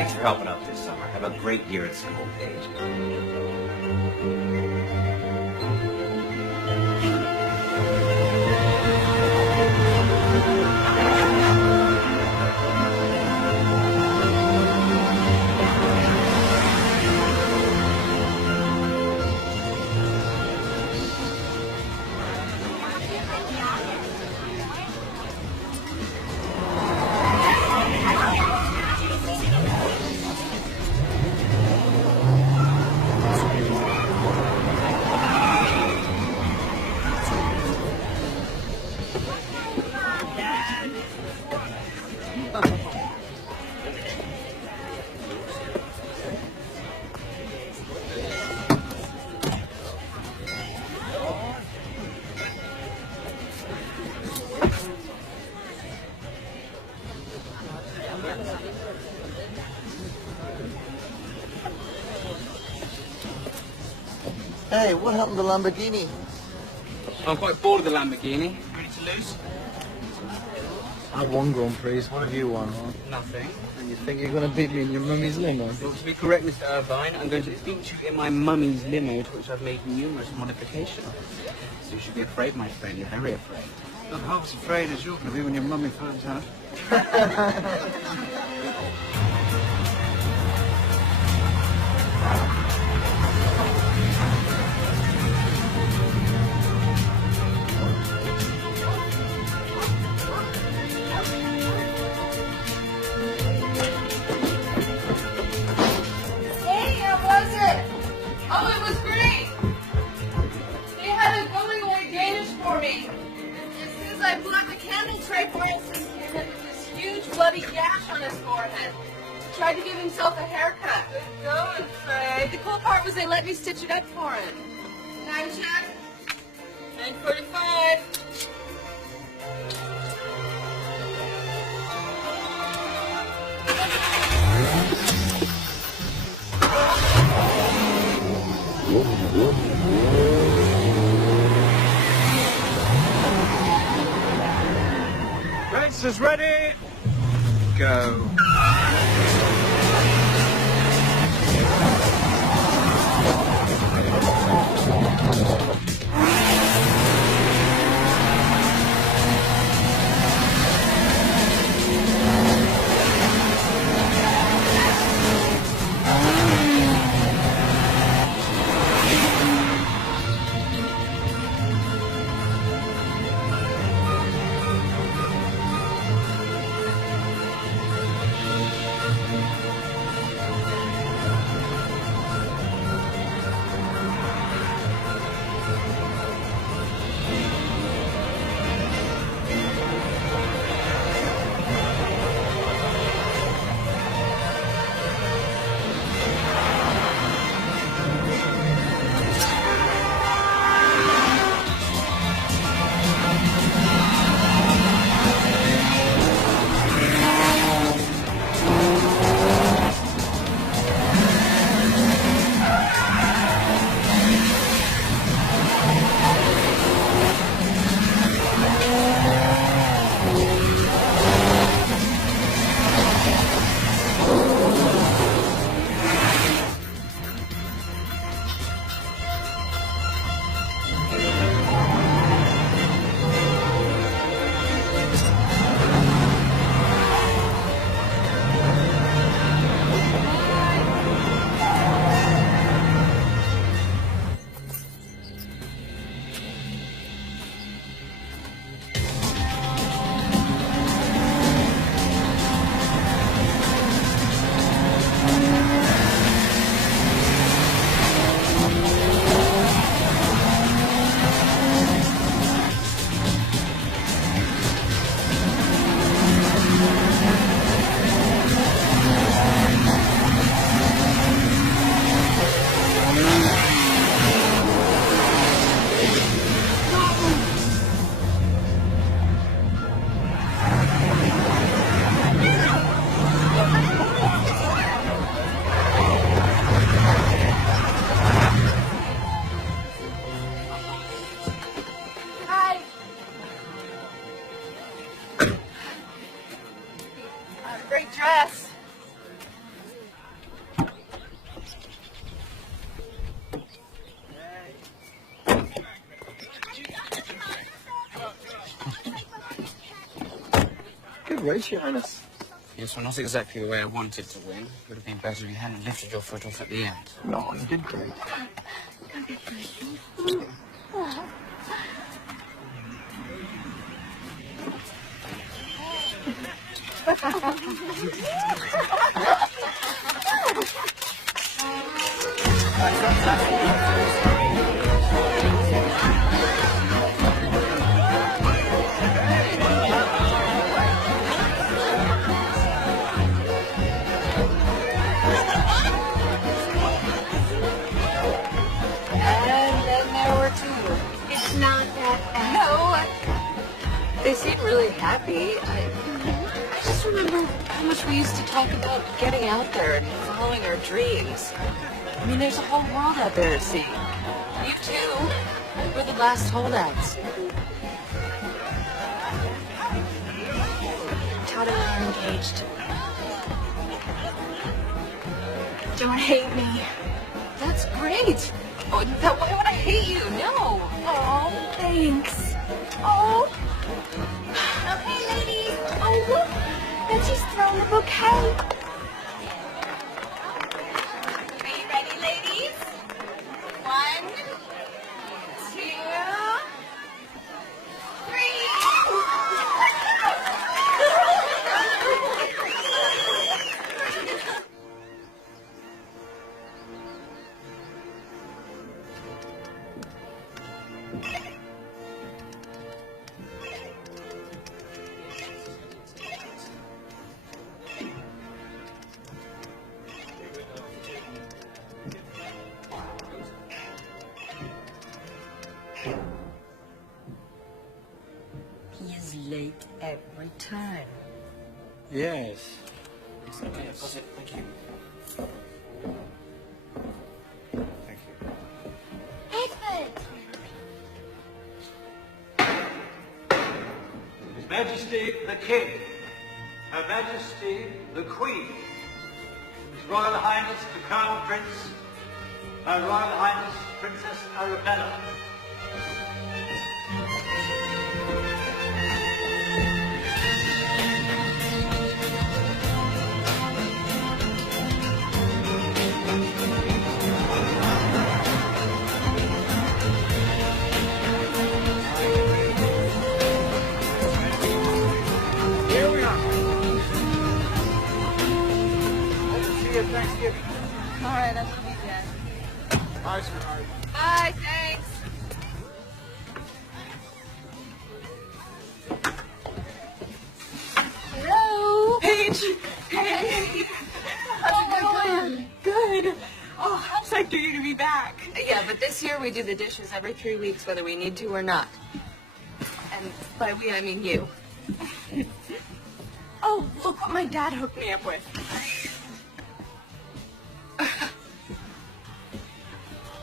Thanks for helping out this summer. Have a great year at school, Paige. Hey, what happened to the Lamborghini? I'm quite bored of the Lamborghini. Ready to lose? I had one Grand Prix. What have you won? Nothing. And you think you're going to beat me in your mummy's limo? Well, to be correct, Mr. Irvine, I'm going to beat you in my mummy's limo, to which I've made numerous modifications. So you should be afraid, my friend. You're very afraid. Not half as afraid as you're going to be when your mummy finds out. I blew up the candle tray for instance, he ended up with this huge bloody gash on his forehead. He tried to give himself a haircut. Good going, Fred. The cool part was they let me stitch it up for him. Time check. 9:45. Race is ready. Go. right, Your Highness. Yes, well, not exactly the way I wanted to win. It would have been better if you hadn't lifted your foot off at the end. No, you did great. And then there were two. It's not that bad. No. They seem really happy. I just remember how much we used to talk about getting out there and following our dreams. I mean, there's a whole world out there to see. You too. We're the last holdouts. Todd and I are engaged. Don't hate me. That's great. Oh, why would I hate you? No. Oh, thanks. Oh. Okay, ladies. Oh, look. Betsy's thrown the bouquet. Are you ready, ladies? 1, 2, 3. He is late every time. Yes. It's okay, I've got it. Thank you. Thank you. Edward! His Majesty the King, Her Majesty the Queen, His Royal Highness the Crown Prince, Her Royal Highness Princess Arabella. Here we are. See you at Thanksgiving. All right, I love you, Dad. Bye, sweetheart. Bye, thanks. Hello. Paige! Hey! How's it going? Good. Oh, how psyched are you to be back? Yeah, but this year we do the dishes every 3 weeks, whether we need to or not. And by we, I mean you. Oh, look what my dad hooked me up with.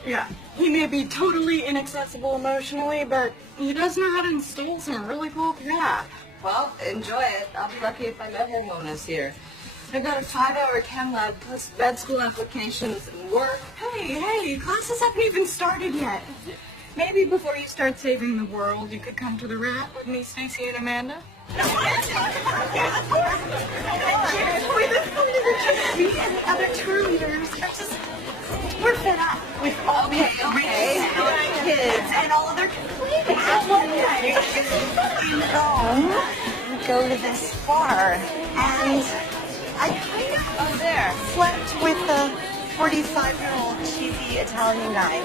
Yeah, he may be totally inaccessible emotionally, but he does know how to install some really cool crap. Well, enjoy it. I'll be lucky if I met her home this year. I've got a 5-hour chem lab plus med school applications and work. Hey, classes haven't even started yet. Maybe before you start saving the world, you could come to the rat with me, Stacy, and Amanda. Wait, this is just me and the other cheerleaders. We're fed up with all these rich kids and all of their complaining. Go to this bar, and I kind of slept with a 45-year-old cheesy Italian guy.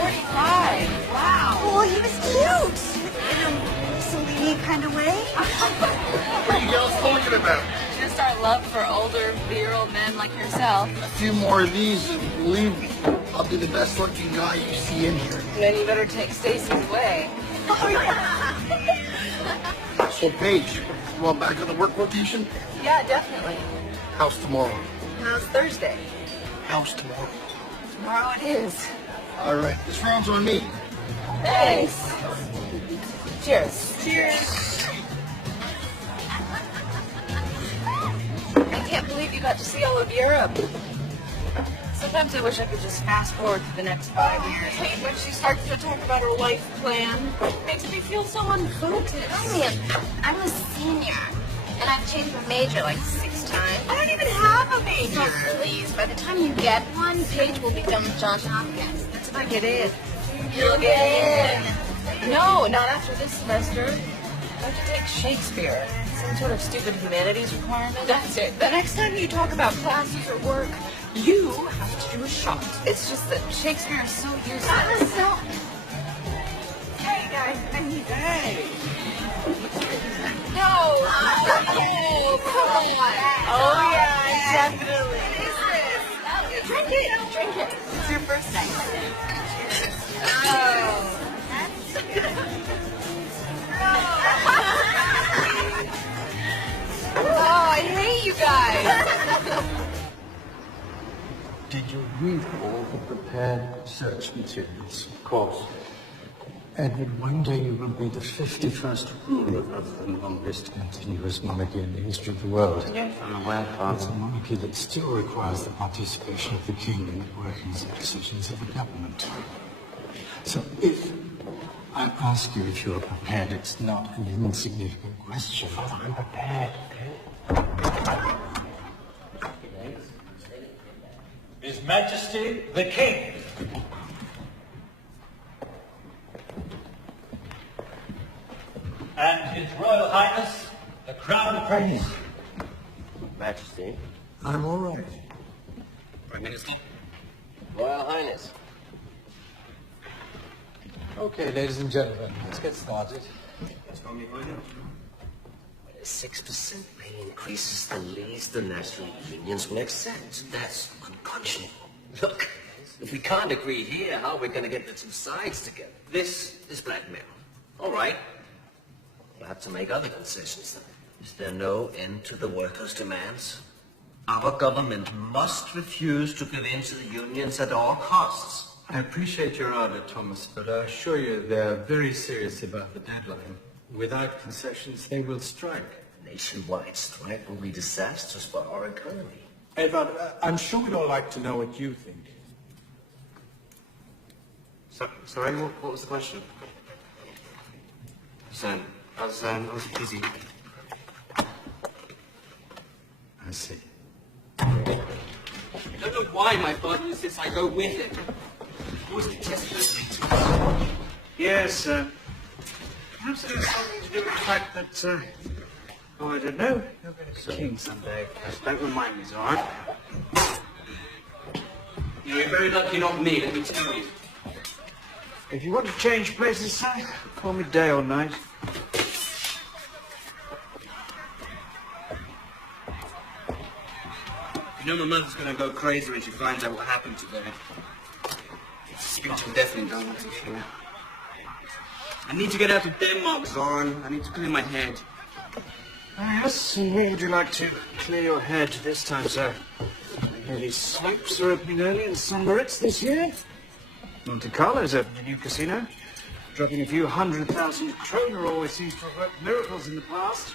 45. Wow. Well, he was cute in a Mussolini kind of way. What are you girls talking about? Just our love for older, virile men like yourself. A few more of these, and believe me, I'll be the best looking guy you see in here. Then you better take Stacy's way. So, Paige, you want back on the work rotation? Yeah, definitely. House tomorrow. How's Thursday? House tomorrow. Tomorrow it is. All right, this round's on me. Thanks. Cheers. Cheers. I can't believe you got to see all of Europe. Sometimes I wish I could just fast forward to the next 5 years. I hate when she starts to talk about her life plan. It makes me feel so unfocused. I'm a senior. And I've changed my major like 6 times. I don't even have a major. Oh, please. By the time you get one, Paige will be done with Johns Hopkins. That's if I get in. You'll get in. No, not after this semester. I have to take Shakespeare. Some sort of stupid humanities requirement. That's it. The next time you talk about classes or work, you have to do a shot. It's just that Shakespeare is so useless. Hey guys, I need Hey! No! No! Come on! Oh yeah, definitely. What is this? Drink it! Drink it! It's your first night. Oh. That's good. Oh, I hate you guys! Did you read all the prepared search materials? Of course. Edward, one day you will be the 51st ruler of the longest continuous monarchy in the history of the world. Yes, I'm aware, It's Father. a monarchy that still requires the participation of the king in the workings and decisions of the government. So if I ask you if you are prepared, it's not an insignificant question. I'm prepared, okay? His Majesty the King. And His Royal Highness the Crown Prince. Majesty. I'm all right. Prime Minister? Royal Highness. Okay, ladies and gentlemen, let's get started. A 6% pay increase is the least the national unions will accept. That's unconscionable. Look, if we can't agree here, how are we going to get the two sides together? This is blackmail. All right. We'll have to make other concessions then. Is there no end to the workers' demands? Our government must refuse to give in to the unions at all costs. I appreciate your ardor, Thomas, but I assure you they're very serious about the deadline. Without concessions, they will strike. Nationwide strike will be disastrous for our economy. Edward, I'm sure we'd all like to know what you think. Sorry, what was the question? I was busy. I see. I don't know why my father insists I go with him. I always detested those things. Yes, perhaps it has something to do with the fact that, oh, I don't know, you're going to be king someday. Don't remind me, all right? You're very lucky not me, let me tell you. If you want to change places, sir, call me day or night. You know my mother's gonna go crazy when she finds out what happened today. Speech I'm definitely don't want to hear. I need to get out to Denmark, Zoran. I need to clear my head. Yes, and where would you like to clear your head this time, sir? These slopes are opening early in Sunbury's this year. Monte Carlo's opened a new casino. Dropping a few 100,000 kroner always seems to have worked miracles in the past.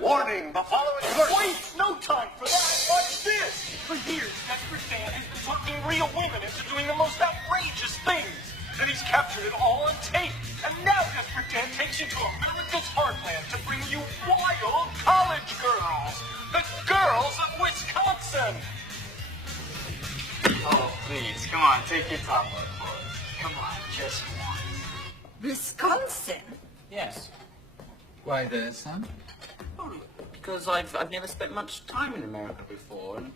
Warning, the following... Wait, no time for that. Watch this. For years, Desperate Dan has been talking real women into doing the most outrageous things. Then he's captured it all on tape. And now Desperate Dan takes you to America's heartland to bring you wild college girls. The girls of Wisconsin. Oh, please, come on, take your top off, boys. Come on, just one. Wisconsin? Yes. Why there, son? Oh, because I've never spent much time in America before, and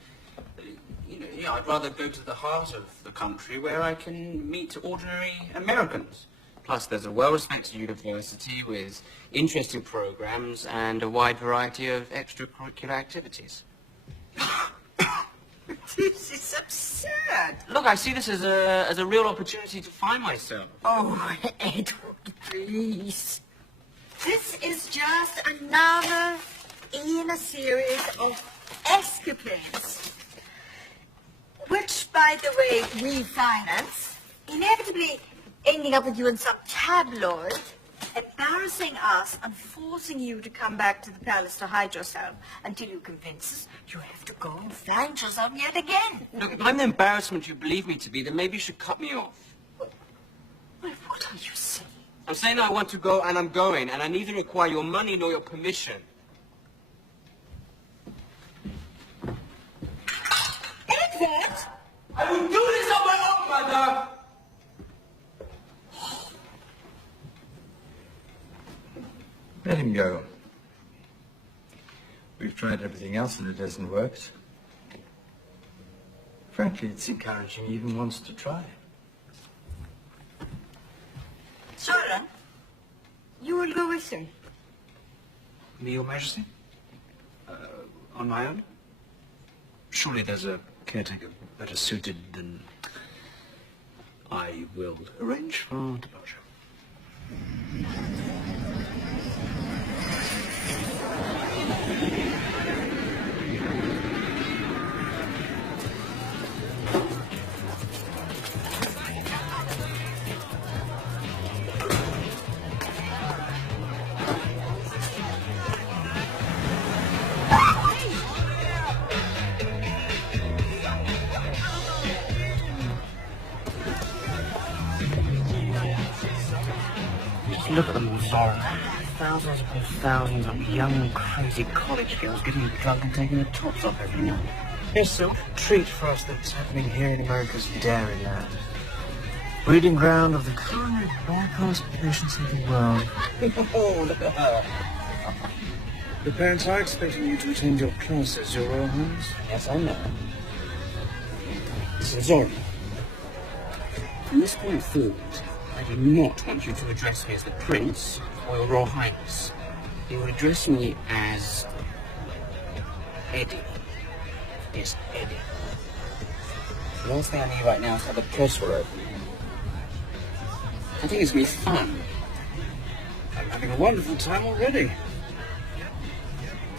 I'd rather go to the heart of the country where I can meet ordinary Americans. Plus, there's a well-respected university with interesting programs and a wide variety of extracurricular activities. This is absurd. Look, I see this as a real opportunity to find myself. Oh, Edward, please. This is just another in a series of escapades, which, by the way, we finance, inevitably ending up with you in some tabloid, embarrassing us and forcing you to come back to the palace to hide yourself until you convince us you have to go and find yourself yet again. Look, if I'm the embarrassment you believe me to be, then maybe you should cut me off. What are you saying? I'm saying I want to go, and I'm going, and I neither require your money nor your permission. Exit! I will do this on my own, Mother! Let him go. We've tried everything else and it hasn't worked. Frankly, it's encouraging he even wants to try. Sora, you will go with him. Me, Your Majesty? On my own? Surely there's a caretaker better suited than I will arrange for departure. Look at them all, Zora. Thousands upon thousands of young, crazy college girls getting drunk and taking their tops off every night. Yes, sir. What a treat for us that's happening here in America's Dairyland. Breeding ground of the coronary bypass patients of the world. Oh, look at her. The parents are expecting you to attend your classes, Your Royal Highness. Yes, I know. Listen, Zora. From this point forward, I do not want you to address me as the Prince or Your Royal Highness. You will address me as Eddie. Yes, Eddie. The last thing I need right now is to have a press war open. I think it's going to be fun. I'm having a wonderful time already.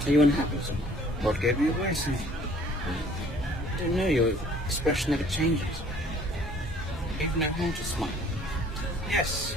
Are you unhappy? What gave me away, sir? I don't know, your expression never changes. You even know how to smile. Yes.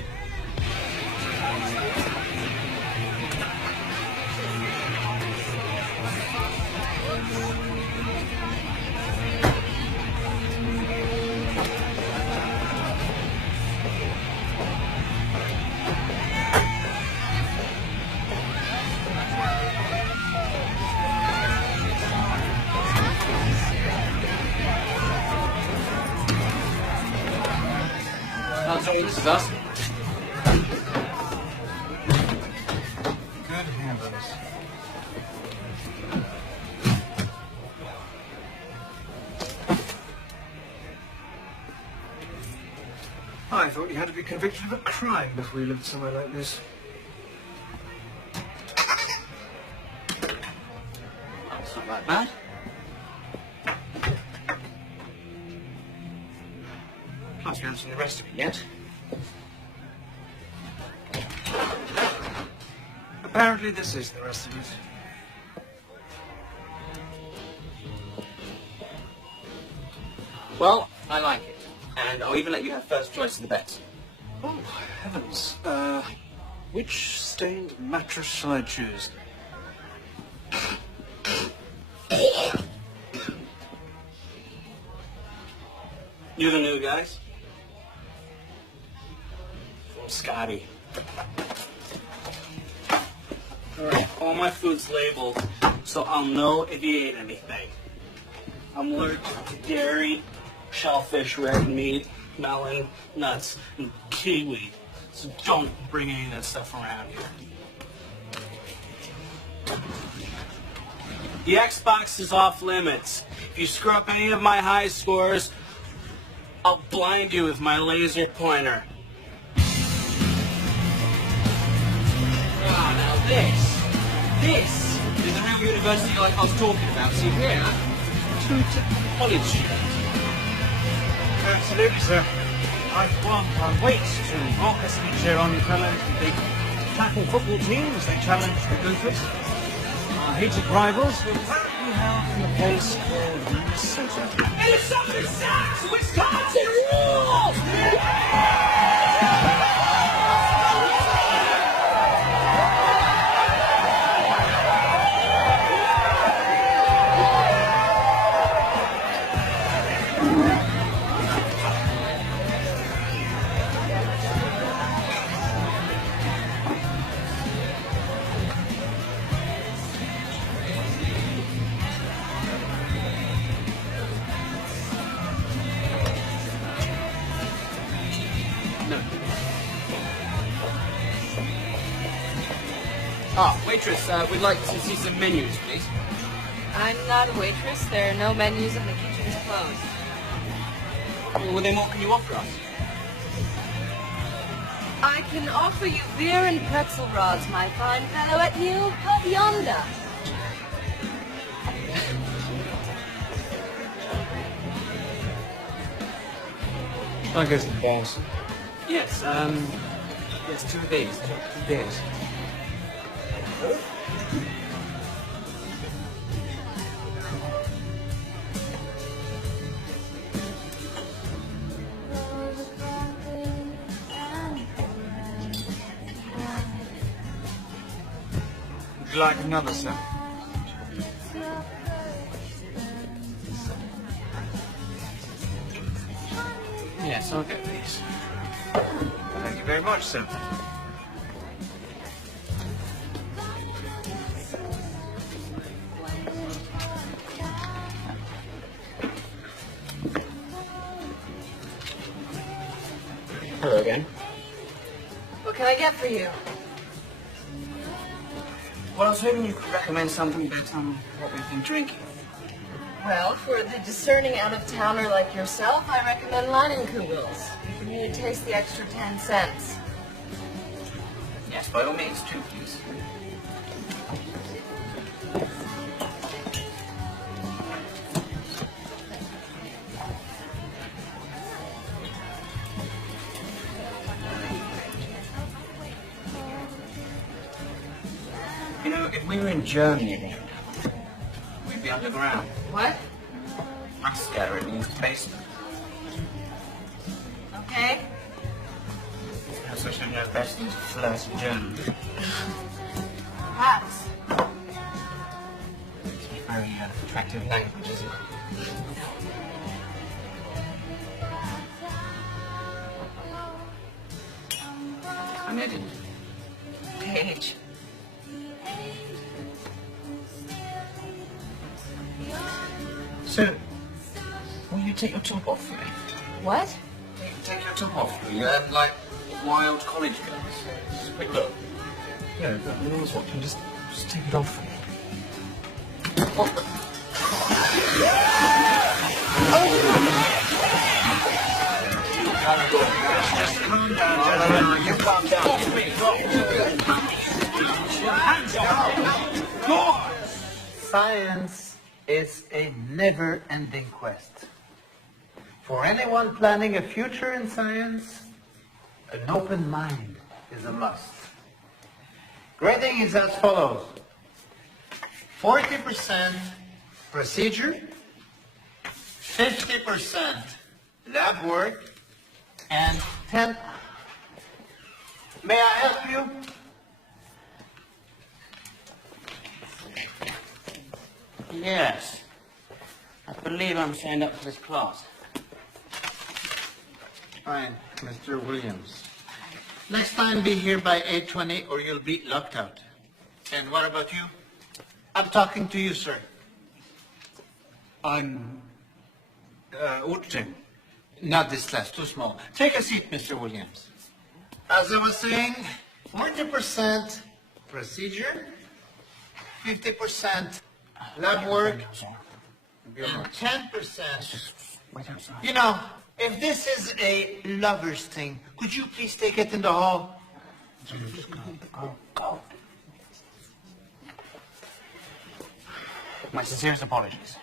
Sorry, this is us. Good heavens. I thought you had to be convicted of a crime before you lived somewhere like this. It's not that bad. Plus, you haven't seen the rest of it yet. Apparently, this is the rest of it. Well, I like it. And I'll even let you have first choice of the bets. Oh, heavens. Which stained mattress shall I choose? You're the new guys? From Scotty. Alright, all my food's labeled, so I'll know if you ate anything. I'm allergic to dairy, shellfish, red meat, melon, nuts, and kiwi. So don't bring any of that stuff around here. The Xbox is off limits. If you screw up any of my high scores, I'll blind you with my laser pointer. Ah, now this is the real university like I was talking about. See here, two typical college students. Absolutely, sir. I, for one, can't wait to raucously cheer on the fellows of the tackle football team as they challenge the Gophers. Our hated rivals who apparently held in a place called Minnesota. And if somebody sucks, Wisconsin rules! Ah, waitress, we'd like to see some menus, please. I'm not a waitress. There are no menus and the kitchen is closed. Well, then what can you offer us? I can offer you beer and pretzel rods, my fine fellow, at New Pub Yonder. I guess the boss. Yes, yes, 2 of these, 2 beers. Would you like another, sir? Yes, I'll get these. Thank you very much, sir. Hello again. What can I get for you? Well, I was hoping you could recommend something based on what we've been drinking. Well, for the discerning out-of-towner like yourself, I recommend Leinenkugels. You can really taste the extra 10 cents. Yes, by all means, 2, please. You know, if we were in Germany again, we'd be underground. What? Mascara, it means basement. Okay. Perhaps I should know best than to flirt in German. Perhaps. It's a very attractive language, isn't it? I'm Eddie. Paige. So, will you take your top off for me? What? Take your top off for me, like wild college girls. Just a quick look. Yeah, but no one's watching. Just take it off for me. Just calm down, gentlemen. You calm down. Off me! Hands up! Go on! Science is a never-ending quest. For anyone planning a future in science, an open mind is a must. Grading is as follows. 40% procedure, 50% lab work, and 10... May I help you? Yes. I believe I'm signed up for this class. Fine, Mr. Williams. Next time be here by 8:20 or you'll be locked out. And what about you? I'm talking to you, sir. I'm auditing. Not this class, too small. Take a seat, Mr. Williams. As I was saying, 40% procedure, 50% lab work, and 10%. Wait outside. You know, if this is a lover's thing, could you please take it in the hall? Just go. My sincerest apologies.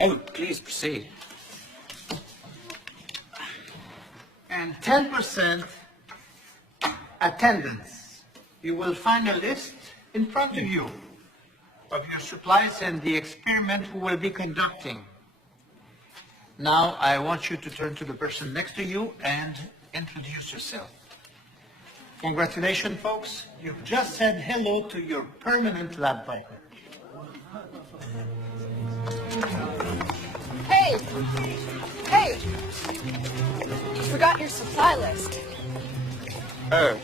Oh, please proceed. And 10% attendance. You will find a list in front of you of your supplies and the experiment we will be conducting. Now, I want you to turn to the person next to you and introduce yourself. Congratulations, folks. You've just said hello to your permanent lab partner. Hey! Hey! You forgot your supply list. Oh,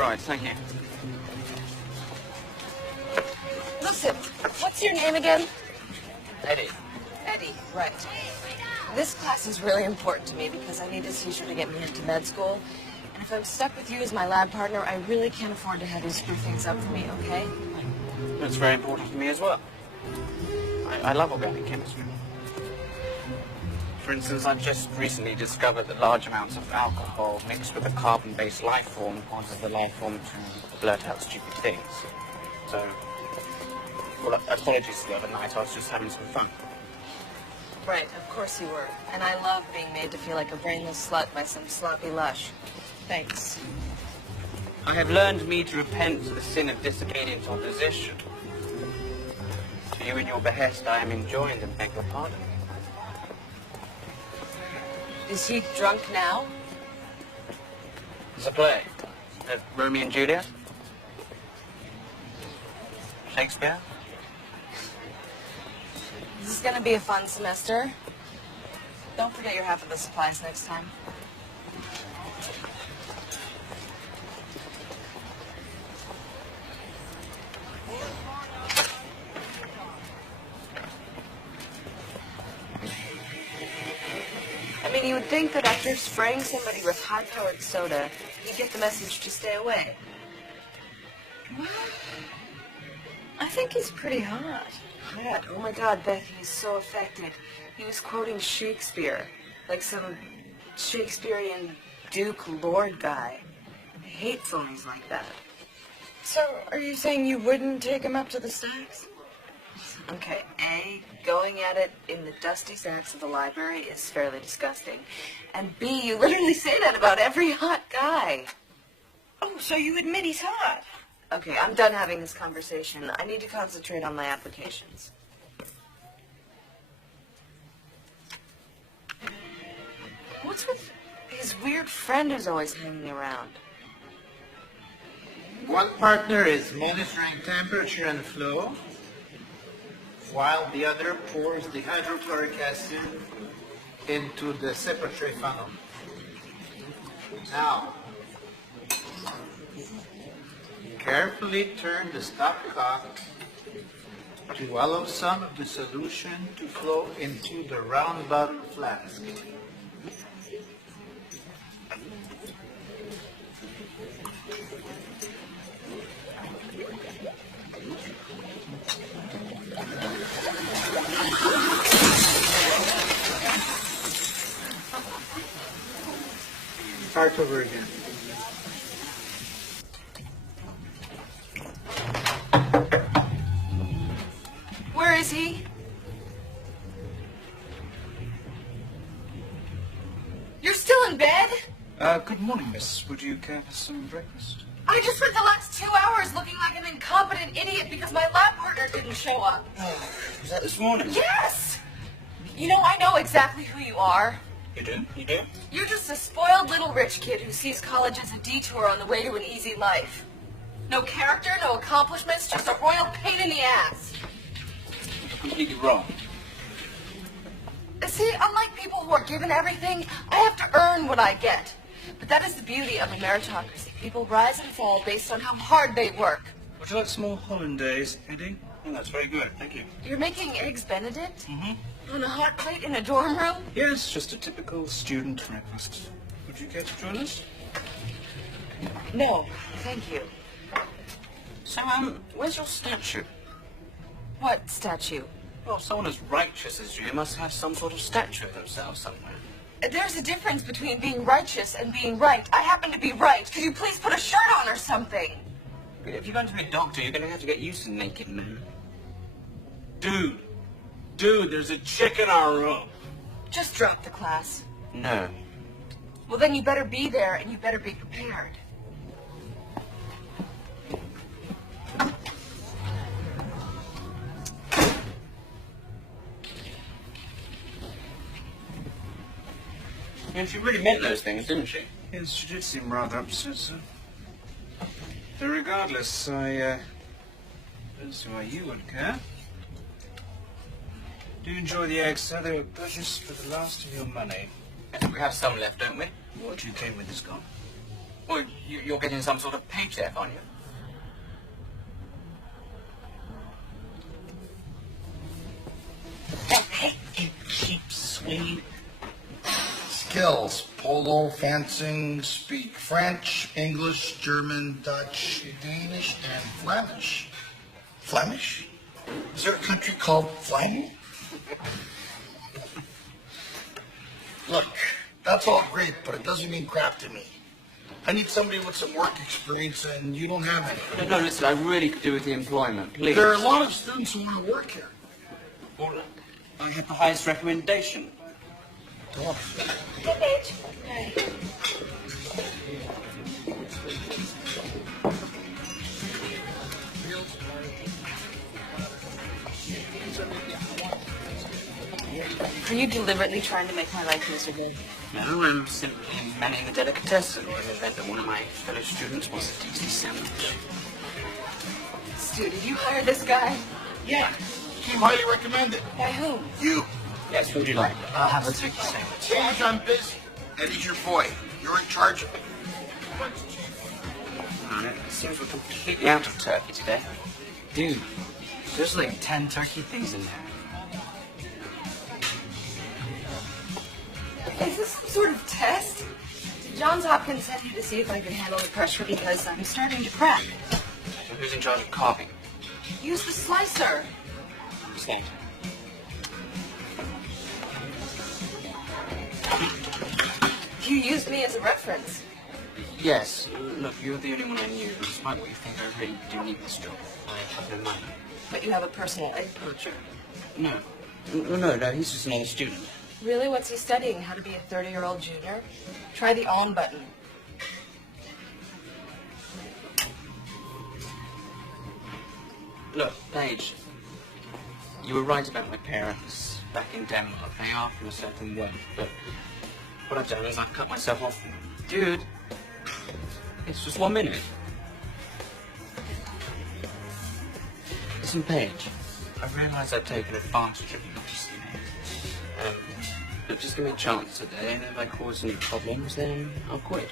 right, thank you. Listen, what's your name again? Eddie. Eddie, right. This class is really important to me because I need a teacher to get me into med school. And if I'm stuck with you as my lab partner, I really can't afford to have you screw things up for me, okay? That's very important to me as well. I love organic chemistry. For instance, I've just recently discovered that large amounts of alcohol mixed with a carbon-based life form causes the life form to blurt out stupid things. So, well, apologies the other night, I was just having some fun. Right, of course you were. And I love being made to feel like a brainless slut by some sloppy lush. Thanks. I have learned me to repent to the sin of disobedience or desertion. To you in your behest I am enjoined and beg your pardon. Is he drunk now? It's a play. Romeo and Juliet? Shakespeare? This is gonna be a fun semester. Don't forget your half of the supplies next time. I mean, you would think that after spraying somebody with high-powered soda, you'd get the message to stay away. Well, I think he's pretty hot. Hot? Oh my God, Beth, he's so affected. He was quoting Shakespeare, like some Shakespearean Duke Lord guy. I hate phonies like that. So, are you saying you wouldn't take him up to the stacks? Okay, A, going at it in the dusty sacks of the library is fairly disgusting. And B, you literally say that about every hot guy. Oh, so you admit he's hot? Okay, I'm done having this conversation. I need to concentrate on my applications. What's with his weird friend who's always hanging around? One partner is monitoring temperature and flow, while the other pours the hydrochloric acid into the separatory funnel. Now, carefully turn the stopcock to allow some of the solution to flow into the round bottom flask. Start over again. Where is he? You're still in bed? Good morning, miss. Would you care for some breakfast? I just spent the last 2 hours looking like an incompetent idiot because my lab partner didn't show up. Was that this morning? Yes! You know, I know exactly who you are. You do? You do? You're just a spoiled little rich kid who sees college as a detour on the way to an easy life. No character, no accomplishments, just a royal pain in the ass. You're completely wrong. See, unlike people who are given everything, I have to earn what I get. But that is the beauty of a meritocracy. People rise and fall based on how hard they work. Would you like some more hollandaise, Eddie? Oh, that's very good. Thank you. You're making eggs Benedict? Mm-hmm. On a hot plate in a dorm room? Yes, just a typical student breakfast. Would you care to join us? No, thank you. So, where's your statue? What statue? Well, someone as righteous as you must have some sort of statue of themselves somewhere. There's a difference between being righteous and being right. I happen to be right. Could you please put a shirt on or something? If you're going to be a doctor, you're going to have to get used to naked men. Dude, there's a chick in our room. Just drop the class. No. Well, then you better be there and you better be prepared. And she really meant those things, didn't she? Yes, she did seem rather upset, sir. But regardless, I don't see why you would care. Do enjoy the eggs, sir. They were purchased for the last of your money. We have some left, don't we? What you came with is gone. Well, you're getting some sort of paycheck, aren't you? Swede. Skills: polo, fencing, speak French, English, German, Dutch, Danish, and Flemish. Flemish? Is there a country called Flem? Look, that's all great, but it doesn't mean crap to me. I need somebody with some work experience, and you don't have any. No, listen, I really could do with the employment, please. There are a lot of students who want to work here. Well, I have the highest recommendation. Go on. Hey, Paige. Hey. Are you deliberately trying to make my life miserable? No, I'm simply manning the delicatessen in the event that one of my fellow students wants a tasty sandwich. Stu, did you hire this guy? Yeah. Team highly recommended. By whom? You. Yes, what would you like? I'll have a turkey sandwich. Paige, I'm busy. Eddie's your boy. You're in charge of me. It seems we're completely out of turkey today. Dude, there's like 10 turkey things in there. Is this some sort of test? Did Johns Hopkins send you to see if I can handle the pressure because I'm starting to crack? So who's in charge of carving? Use the slicer. What's that? You used me as a reference. Yes. Look, you're the only one I knew. Despite what you think, I really do need this job. I have no money. But you have a personal egg poacher. No. No, he's just another student. Really? What's he studying? How to be a 30-year-old junior? Try the on button. Look, Paige, you were right about my parents back in Denmark. They are from a certain way, but what I've done is I've cut myself off. Dude, it's just 1 minute. Listen, Paige, I realize I've taken advantage of you recently. But just give me a chance today, and if I cause any problems, then I'll quit.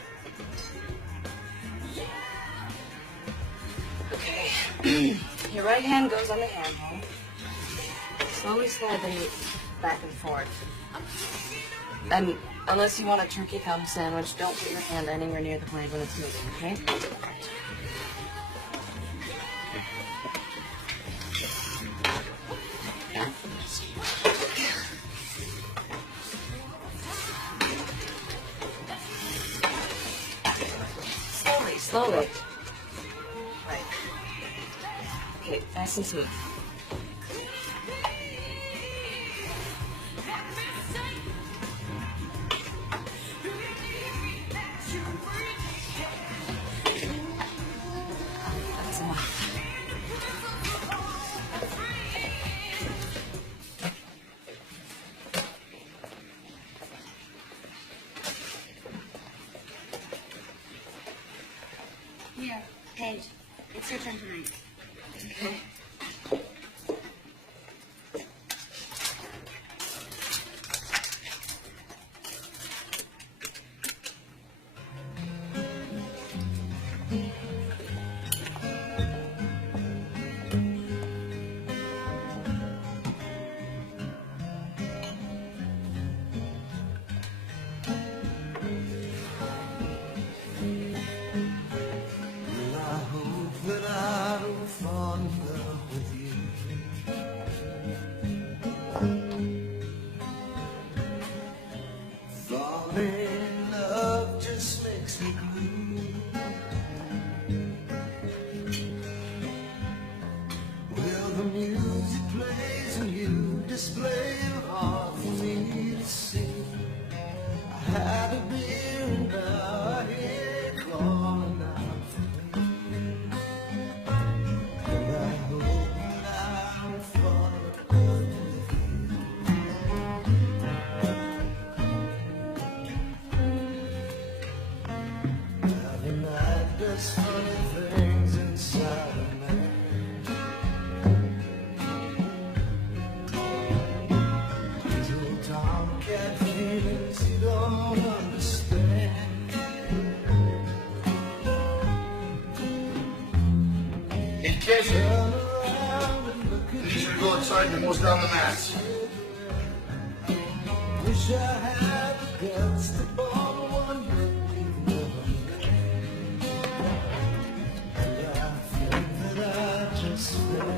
Okay. Your right hand goes on the handle. Slowly slide the meat back and forth. And unless you want a turkey thumb sandwich, don't put your hand anywhere near the blade when it's moving, okay? Yeah? Slowly. Right. Okay, nice and smooth. That's enough. Here, Paige. It's your turn tonight. Okay. Need you to go outside and hose down the mats. wish I had the guts to bomb one day. I think that I just fell.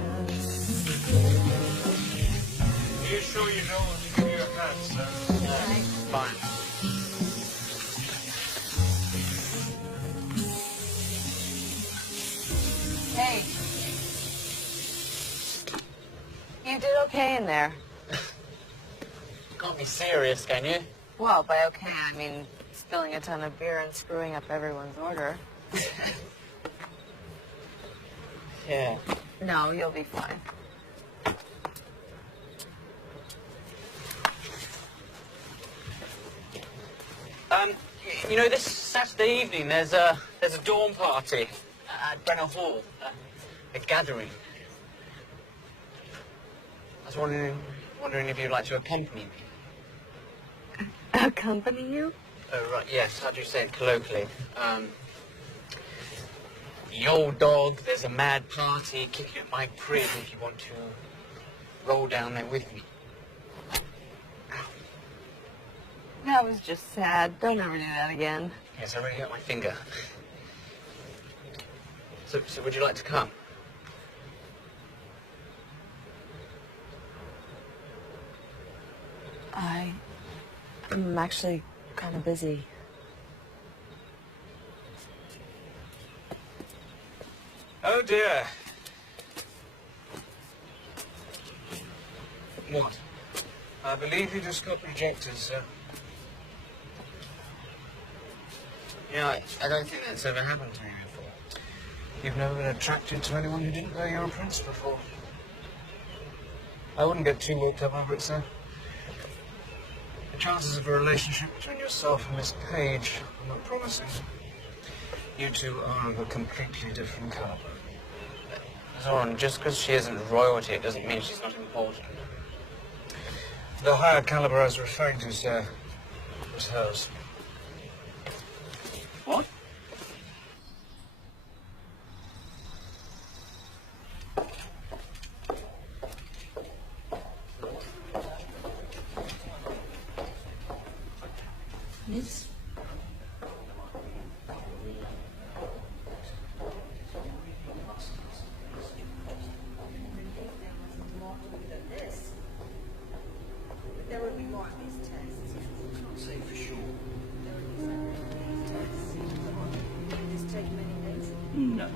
Are you sure you don't want to give your hand, sir? Fine. Hey. You did okay in there. Can't be serious, can you? Well, by okay, I mean spilling a ton of beer and screwing up everyone's order. Yeah. No, you'll be fine. You know, this Saturday evening there's a dawn party at Brenner Hall, a gathering. I was wondering if you'd like to accompany me. Accompany you? Oh, right, yes. How do you say it colloquially? The old dog, there's a mad party kicking at my crib if you want to roll down there with me. That was just sad. Don't ever do that again. Yes, I already got my finger. So would you like to come? I'm actually kind of busy. Oh dear. What? I believe you just got rejected, sir. Yeah, I don't think that's ever happened to me before. You've never been attracted to anyone who didn't know you were a prince before. I wouldn't get too worked up over it, sir. The chances of a relationship between yourself and Miss Page are not promising. You two are of a completely different caliber. Zoran, just because she isn't royalty, it doesn't mean she's not important. The higher caliber I was referring to, sir, was hers. What? Miss? There will be more of these tests. Can't say for sure. This take many days. No, I'm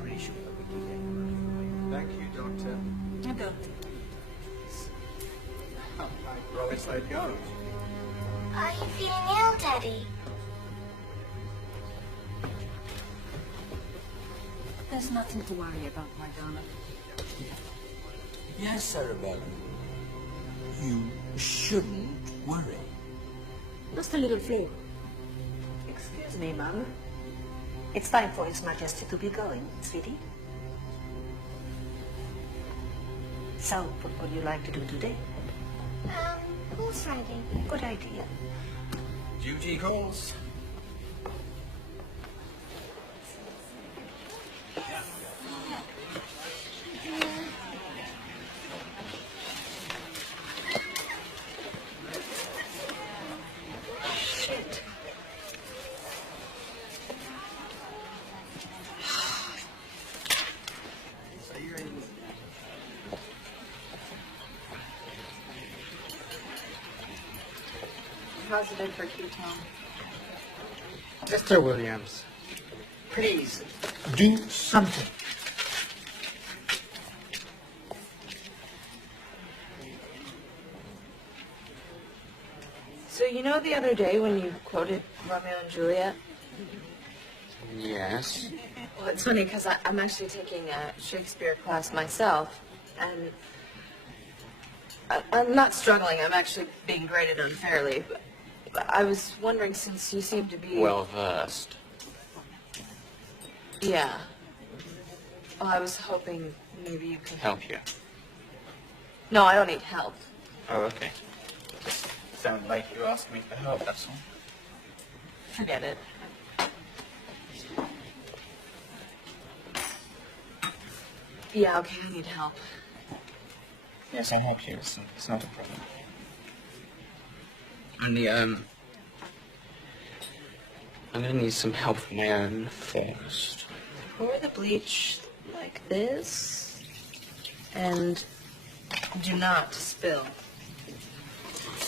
pretty sure that we can Thank you, Doctor. I don't. Right, so it goes. Are you feeling ill, Daddy? There's nothing to worry about, my darling. Yes, Arabella. You shouldn't worry. Just a little flu. Excuse me, Mum. It's time for His Majesty to be going, sweetie. So, what would you like to do today? Horse riding. Good idea. Duty calls. Shit. How's it been for ketone? Mr. Williams, please do something. So you know the other day when you quoted Romeo and Juliet? Yes. Well, it's funny because I'm actually taking a Shakespeare class myself, and I'm not struggling. I'm actually being graded unfairly. But I was wondering, since you seem to be... Well versed. Yeah. Well, I was hoping maybe you could... Help you. No, I don't need help. Oh, okay. Just sounded like you asked me for help, that's all. Forget it. Yeah, okay, I need help. Yes, I'll help you. It's not a problem. Only, I'm gonna need some help of my own first. Pour the bleach like this, and do not spill.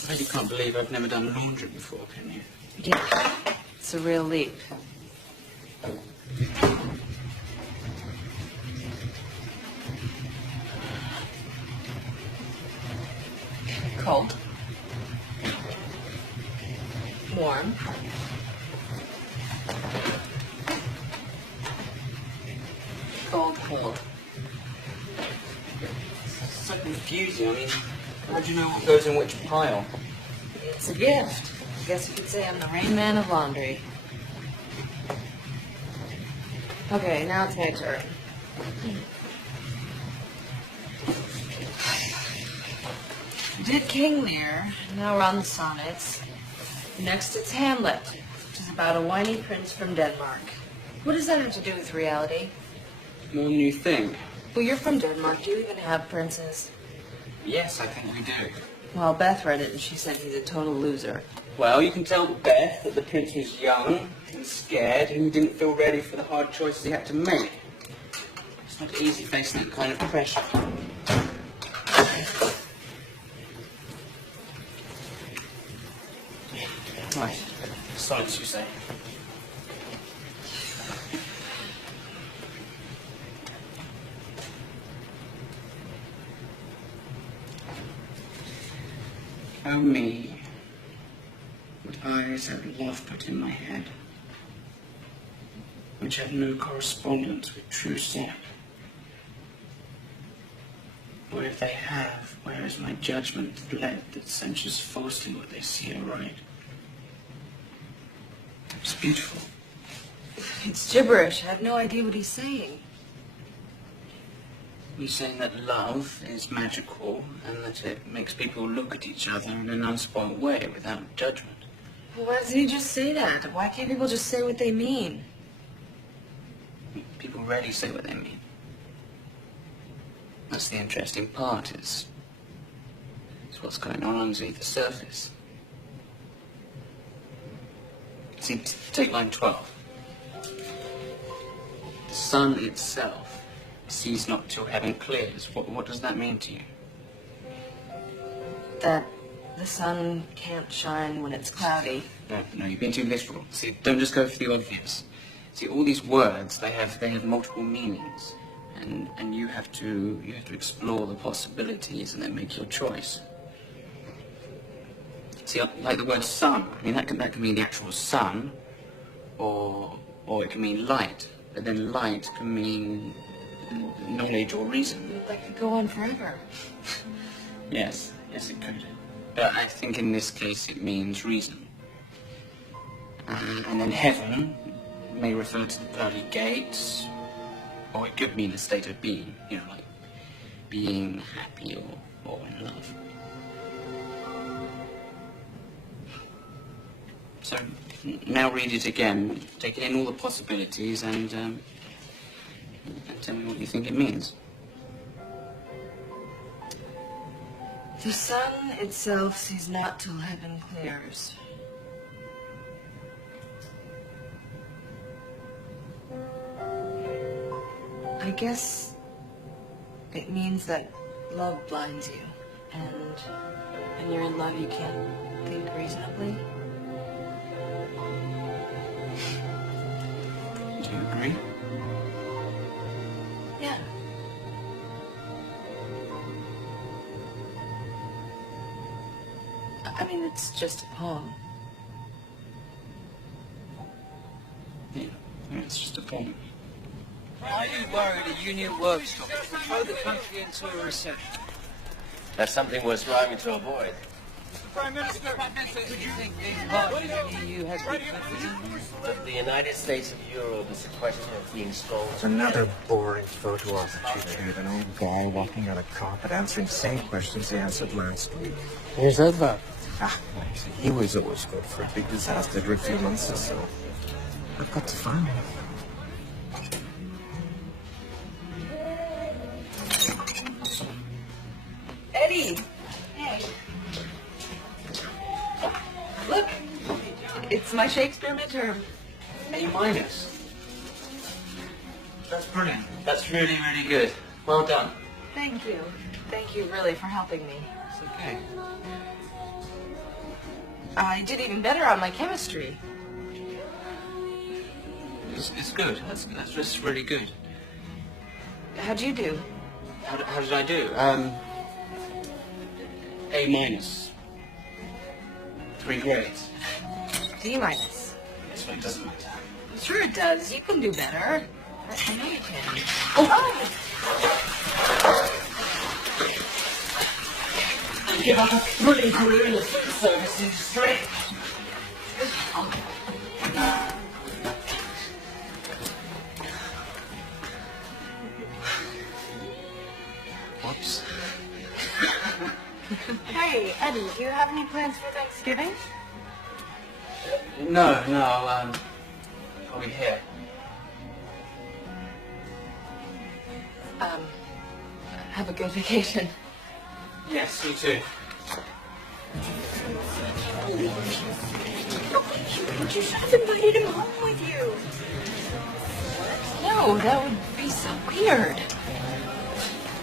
I really can't believe I've never done laundry before, can you? Yeah, it's a real leap. Cold. Warm. Cold, cold. It's so confusing. I mean, how do you know what goes in which pile? It's a gift. I guess you could say I'm the Rain Man of laundry. Okay, now it's my turn. We did King Lear, now we're on the sonnets. Next it's Hamlet, which is about a whiny prince from Denmark. What does that have to do with reality? More than you think. Well, you're from Denmark. Do you even have princes? Yes, I think we do. Well, Beth read it and she said he's a total loser. Well, you can tell Beth that the prince was young and scared and he didn't feel ready for the hard choices he had to make. It's not easy facing that kind of pressure. Right. Silence, you say. Oh me, what eyes have love put in my head, which have no correspondence with true sight. Or if they have, where is my judgment fled that censures falsely what they see aright? It's beautiful. It's gibberish. I have no idea what he's saying. He's saying that love is magical and that it makes people look at each other in an unspoiled way without judgment. Well, why doesn't he just say that? Why can't people just say what they mean? People rarely say what they mean. That's the interesting part, is what's going on underneath the surface. See, take line 12. The sun itself sees not till heaven clears. What does that mean to you? That the sun can't shine when it's cloudy. No, you've been too literal. See, don't just go for the obvious. See, all these words, they have multiple meanings. And you have to explore the possibilities and then make your choice. See, like the word sun, I mean, that can mean the actual sun, or it can mean light. But then light can mean knowledge or reason. That could go on forever. Yes, it could. But I think in this case it means reason. And then heaven may refer to the pearly gates, or it could mean a state of being, like being happy or in love. So now read it again, take in all the possibilities, and tell me what you think it means. The sun itself sees not till heaven clears. I guess it means that love blinds you, and when you're in love you can't think reasonably. Do you agree? Yeah. I mean, it's just a poem. Yeah, it's just a poem. Are you worried a union work stoppage will throw the country into a recession? That's something we're striving to avoid. Prime Minister, could you think being part of the EU has been But the United States of Europe is a question of being strong. Another boring photo opportunity of an old guy walking on a carpet answering the same questions he answered last week. Where's Edvard? He was always good for a big disaster every few months or so. I've got to find him. Eddie! Hey. It's my Shakespeare midterm. A minus. That's brilliant. That's really, really good. Well done. Thank you. Thank you really for helping me. It's okay. I did even better on my chemistry. It's good. That's just really good. How'd you do? How did I do? A minus. 3 grades. D minus. This one doesn't matter. Sure it does. You can do better. I know you can. Oh! Yeah, really career in the food service industry. Whoops. Hey, Eddie, do you have any plans for Thanksgiving? No, I'll be here. Have a good vacation. Yes, you too. But you should have invited him home with you. No, that would be so weird.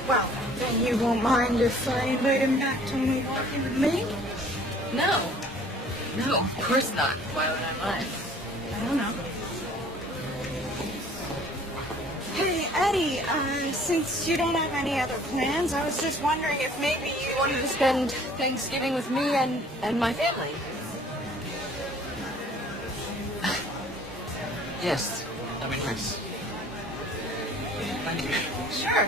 Well, then you won't mind if I invite him back to movie walking with me? No. No, of course not. Why would I mind? I don't know. Hey, Eddie, since you don't have any other plans, I was just wondering if maybe you Wanted to spend Thanksgiving with me and my family. Yes, that'd be nice. Thank you. Sure.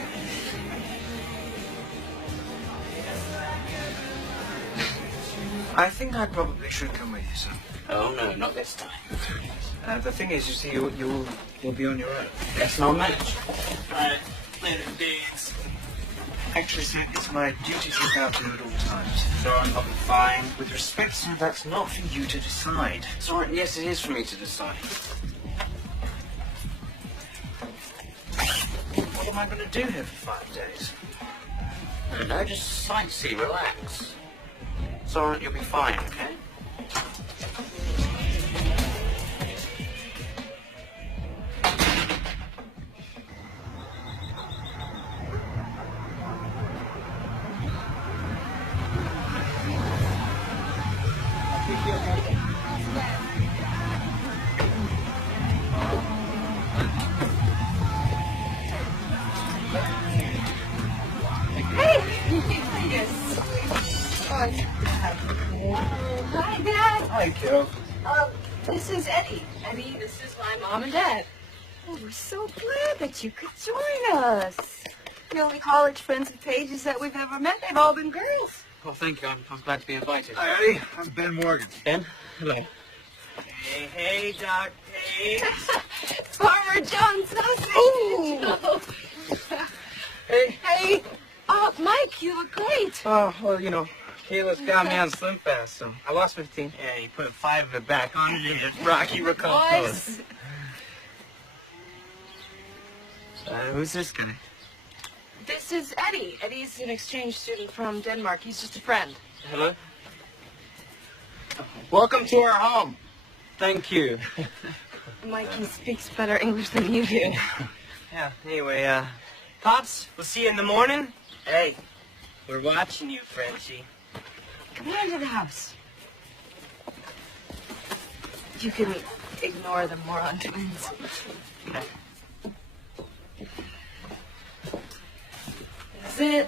I think I probably should come with you, son. Oh no, not this time. The thing is, you see, you'll be on your own. Let's not manage. Right, later, days. Actually, sir, it's my duty to look out for you at all times. So I'll be fine. With respect, sir, that's not for you to decide. It's all right. Yes, it is for me to decide. What am I going to do here for 5 days? I don't know, just sightsee, relax. It's all right, you'll be fine, okay? Hi, Dad. Hi, kiddo. This is Eddie. Eddie, this is my mom and dad. Oh, we're so glad that you could join us. The only college friends of Paige's that we've ever met, they've all been girls. Well, thank you. I'm glad to be invited. Hi, Eddie. I'm Ben Morgan. Ben, hello. Hey, Doc. Hey. Farmer John Sausage. Hey. Hey. Mike, you look great. Oh, well, you know, Kayla's got me on Slim Fast, so I lost 15. Yeah, he put 5 of it back on it in a Rocky Recompose. Who's this guy? This is Eddie. Eddie's an exchange student from Denmark. He's just a friend. Hello. Welcome to our home. Thank you. Mike, he speaks better English than you do. Yeah, anyway, Pops, we'll see you in the morning. Hey, we're watching you, Frenchie. Come on into the house. You can ignore the moron twins. Okay. That's it.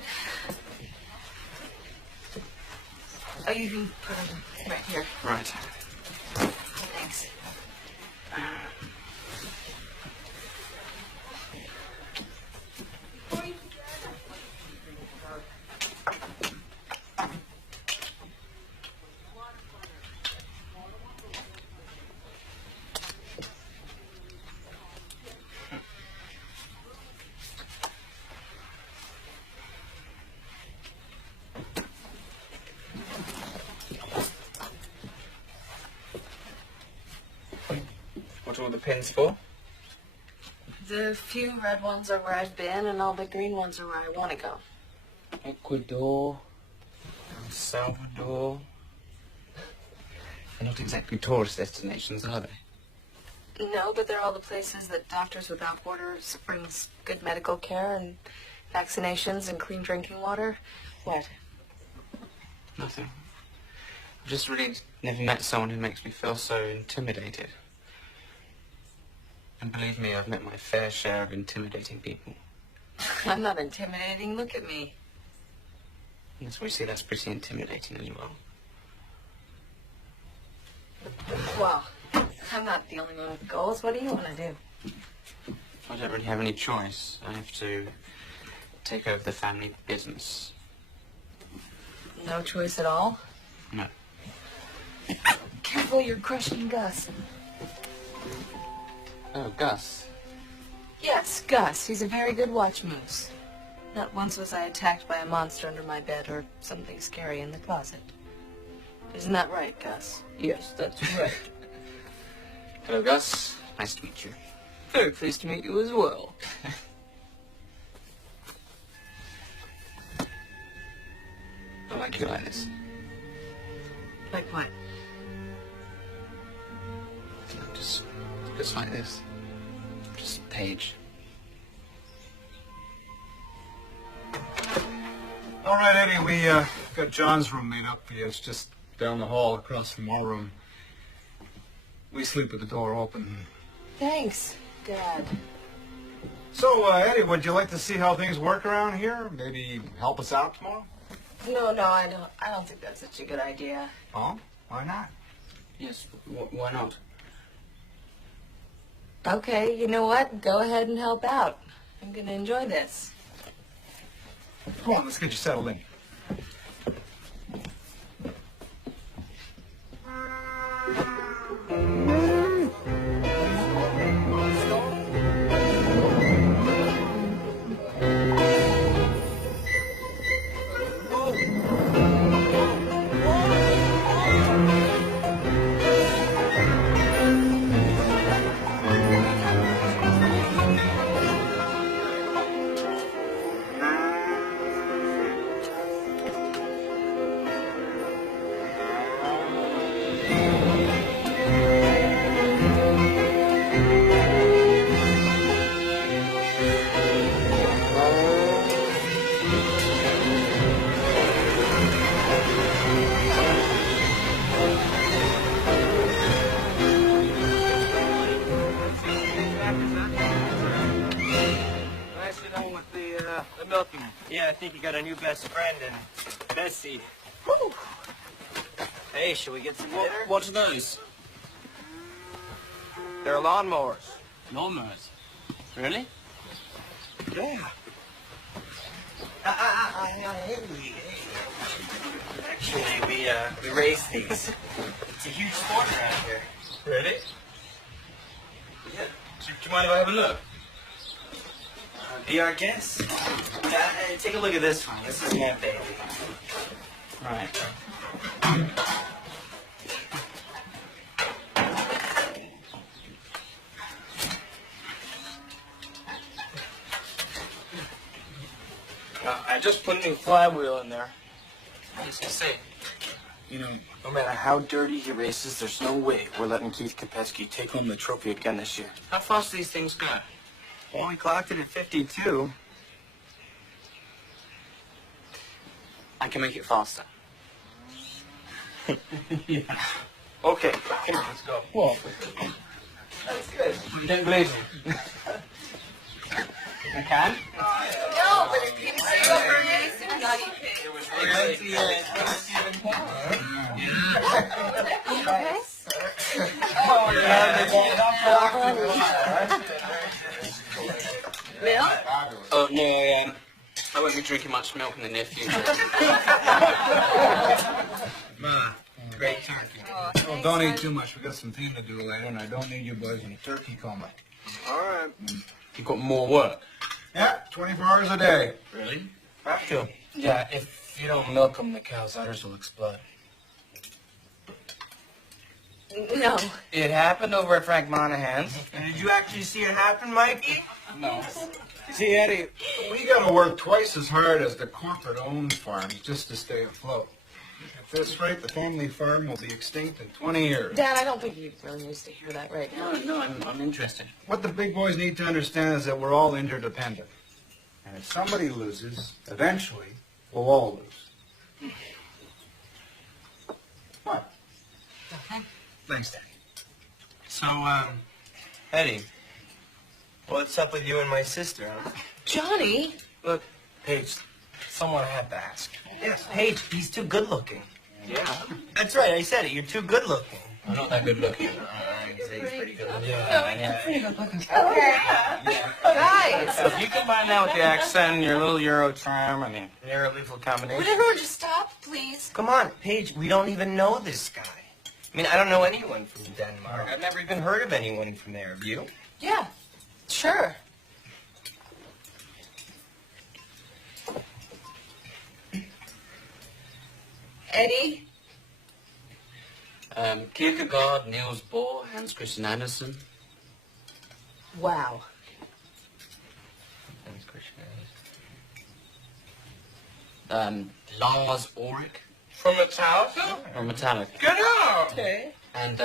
Oh, you can put them right here. Right. Thanks. What are all the pins for? The few red ones are where I've been, and all the green ones are where I want to go. Ecuador, El Salvador. They're not exactly tourist destinations, are they? No, but they're all the places that Doctors Without Borders brings good medical care and vaccinations and clean drinking water. What? Nothing. I've just really never met someone who makes me feel so intimidated. And believe me, I've met my fair share of intimidating people. I'm not intimidating. Look at me. Yes, we see that's pretty intimidating as well. Well, I'm not the only one with goals. What do you want to do? I don't really have any choice. I have to take over the family business. No choice at all? No. Careful, you're crushing Gus. Oh, Gus. Yes, Gus. He's a very good watch moose. Not once was I attacked by a monster under my bed or something scary in the closet. Isn't that right, Gus? Yes, that's right. Hello, Gus. Nice to meet you. Very pleased to meet you as well. I like you like this. Like what? Just like this. Just a page. All right, Eddie, we got John's room made up for you. It's just down the hall across from our room. We sleep with the door open. Thanks, Dad. So, Eddie, would you like to see how things work around here? Maybe help us out tomorrow? No, I don't think that's such a good idea. Oh? Why not? Yes, why not? Okay, you know what? Go ahead and help out. I'm gonna enjoy this. Come on, let's get you settled in. Yeah, I think you got a new best friend in Bessie. Whew. Hey, shall we get some dinner? What's those? They're lawnmowers. Lawnmowers? Really? Yeah. Hey. Actually, we race these. It's a huge sport around here. Really? Yeah. Do you mind if I have a look? Be our guest. Take a look at this one. This is my baby. Right. I just put a new flywheel in there. Yes, I see. You know, no matter how dirty he races, there's no way we're letting Keith Kopetsky take home the trophy again this year. How fast do these things go? Well, we clocked it at 52. I can make it faster. Yeah. Okay, come on, let's go. What? That's good. You don't believe me? I can? No, but it keeps you over a nice and nutty pig. Okay? Milk? Oh, no, I won't be drinking much milk in the near future. Ma, great turkey. Well, don't eat too much. We got some thing to do later, and I don't need you boys in a turkey coma. All right. You've got more work. Yeah, 24 hours a day. Really? Have to. Yeah, if you don't milk them, the cow's udders will explode. No. It happened over at Frank Monahan's. Did you actually see it happen, Mikey? No. See, Eddie, we got to work twice as hard as the corporate-owned farms just to stay afloat. At this rate, the family farm will be extinct in 20 years. Dad, I don't think he really needs to hear that right now. No, I'm interested. What the big boys need to understand is that we're all interdependent. And if somebody loses, eventually, we'll all lose. What? Thanks, Daddy. So, Eddie, what's up with you and my sister, huh? Johnny? Look, Paige, someone I have to ask. Yes, Paige, he's too good looking. Yeah. That's right, I said it, you're too good looking. I'm not that good looking. I'd say he's pretty good looking. Pretty good looking. Okay. Guys. So if you combine that with the accent, your little Euro charm, and the Near-lethal combination. Would everyone just stop, please? Come on, Paige, we don't even know this guy. I mean, I don't know anyone from Denmark. I've never even heard of anyone from there. Have you? Yeah, sure. Eddie? Kierkegaard, Niels Bohr, Hans Christian Andersen. Wow. Hans Christian Andersen. Lars Ulrich From Metallica? from Metallica. Good out! Okay. And,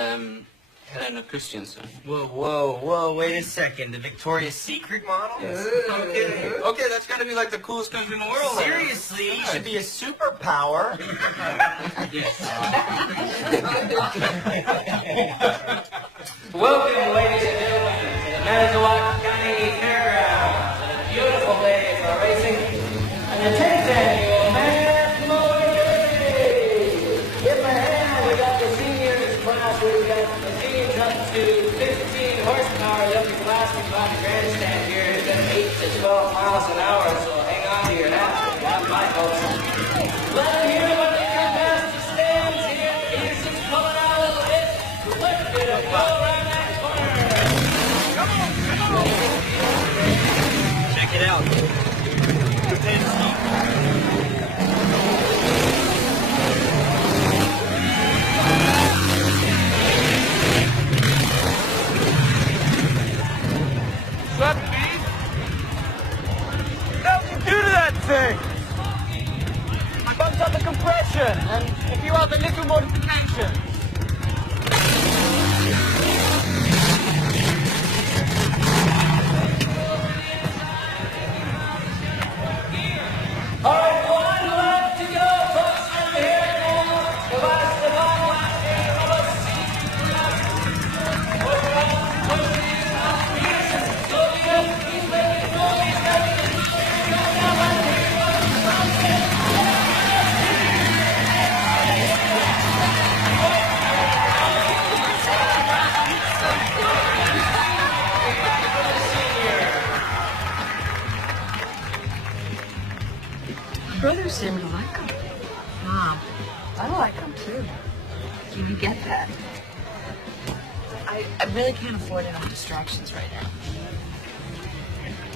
Helena Christensen. Whoa, wait a second. The Victoria's Secret model? Okay, that's gotta be like the coolest country in the world. Seriously, you should be a superpower. Yes. Welcome, ladies and gentlemen, to the Manitowoc County Fairgrounds. And a beautiful day for racing and the 10th annual Mass Mowing Derby. Give them a hand. We got the seniors class. We've got the seniors up to 15 horsepower. The upper class we've got the grandstand here. It's at 8 to 12 miles an hour, so hang on to your hats. Bye, folks. Let them hear what they come past the stands here. Here's just pulling out a little bit. Look at it go around that corner. Check it out. What's up, Keith? What did you do to that thing? I bumped up the compression and if you want the little modification. All right, one lap to go, folks. I'm here now. The last of all last day of us. Overall, pushing out Peterson. Slowly up. He's making room. He's making it. He's going down one here. Brothers seem to like him. Mom, I like him too. Do you get that? I really can't afford enough distractions right now.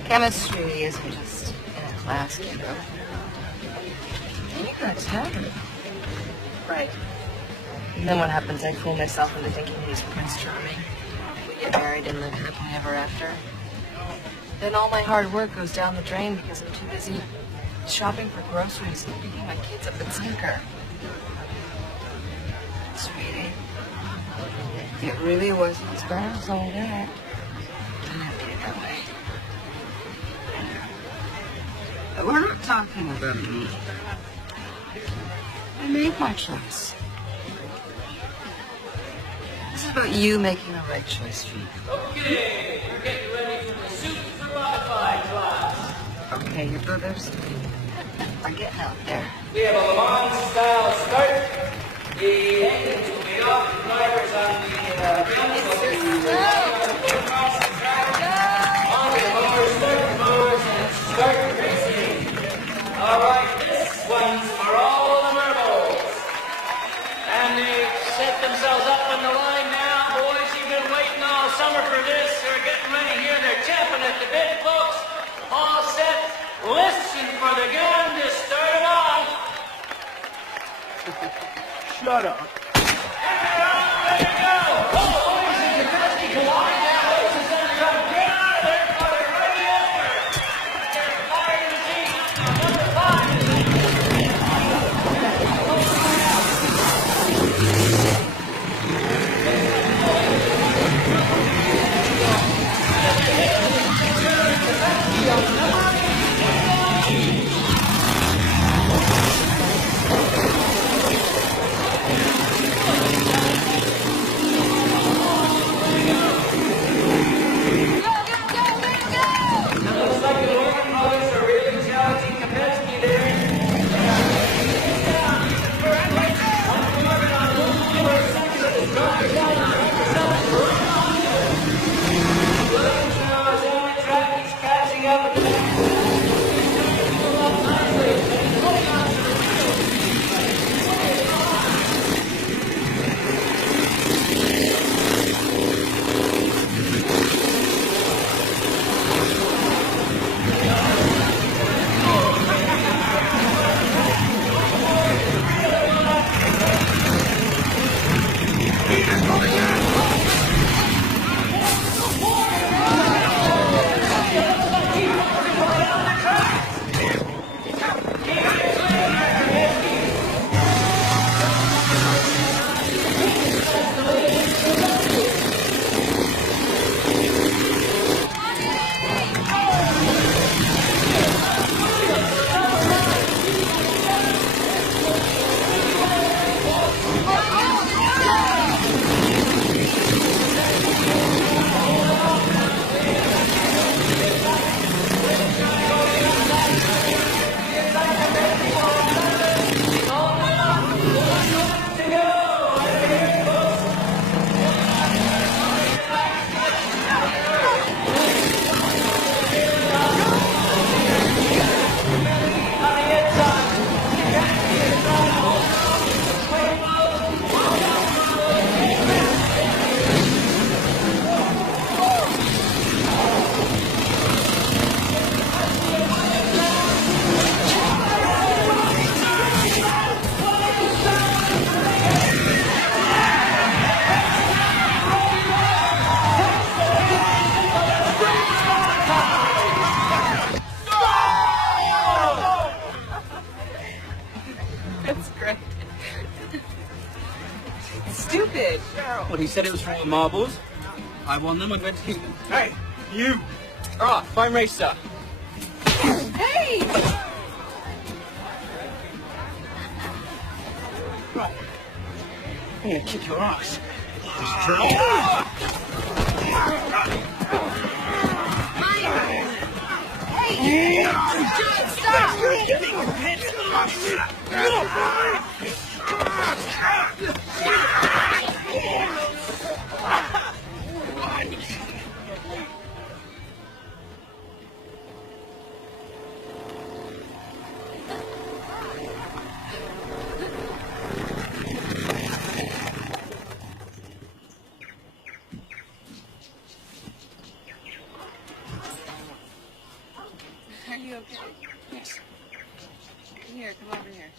Chemistry isn't just in a class, kiddo. You guys have it. Right. And then what happens? I fool myself into thinking he's Prince Charming. We get married and live happily ever after. Then all my hard work goes down the drain because I'm too busy shopping for groceries and picking my kids up at Sinker. Sweetie, it really wasn't as bad as all that. I'm happy it that way. But we're not talking about me. I made my choice. This is about you making the right choice for you. Okay, we're getting ready for the super modified class. Okay, your brothers are getting out there. We have a Le Mans style start. The engines will be off. The drivers on the guns will be across the track. On the motors, start the motors, and start racing. All right, this one's for all the marbles. And they've set themselves up on the line now. Boys, you've been waiting all summer for this. They're getting ready here. They're champing at the bit, folks. All set. Listen for the gun to start it off. Shut up. There you go. Oh, boys and Kibetsky collide now. Ladies and gentlemen, get out of there, for they're ready over. They're firing the seat. Number 5. stupid. Well, he said it was for the marbles. I won them, I'm going to keep them. Hey, you! Ah, fine racer. Hey! Right. I'm going to kick your ass. Just turn Hey! John, stop! Are you okay? Yes. Here, come over here.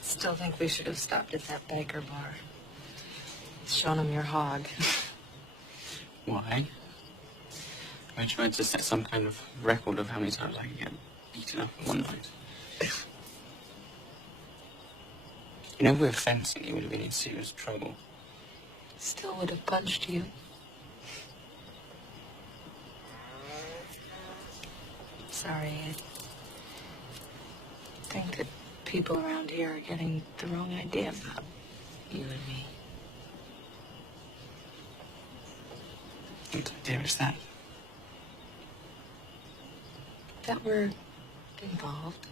Still think we should have stopped at that Baker bar. Shown him your hog. Why? I tried to set some kind of record of how many times I can get beaten up in one night. You know, if we were fencing, he would have been in serious trouble. Still would have punched you. Sorry, I think that people around here are getting the wrong idea about you and me. What idea is that? That we're involved.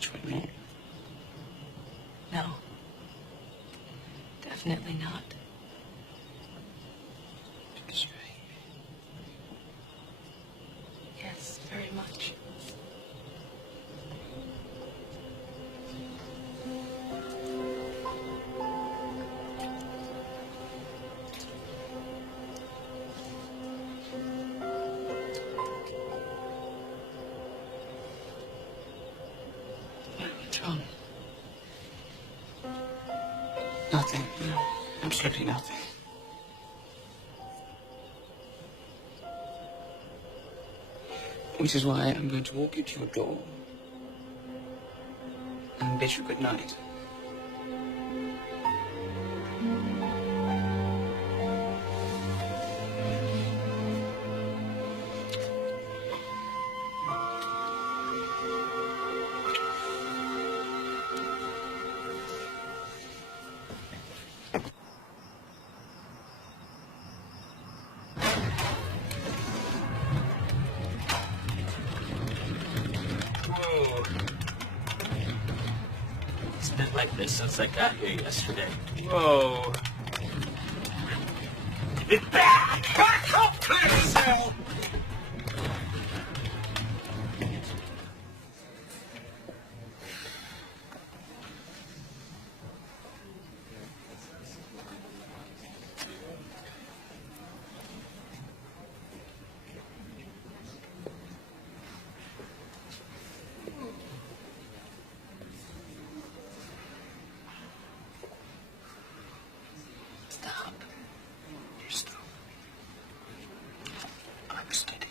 Join me. No. Definitely not. Because you hate me. Yes, very much. What's wrong? Nothing. No, absolutely nothing. Which is why I'm going to walk you to your door and bid you good night. Whoa. It's been like this since I got here yesterday. Whoa. Give it back! Back up, Clearsell! Stop. You're still. I'm steady.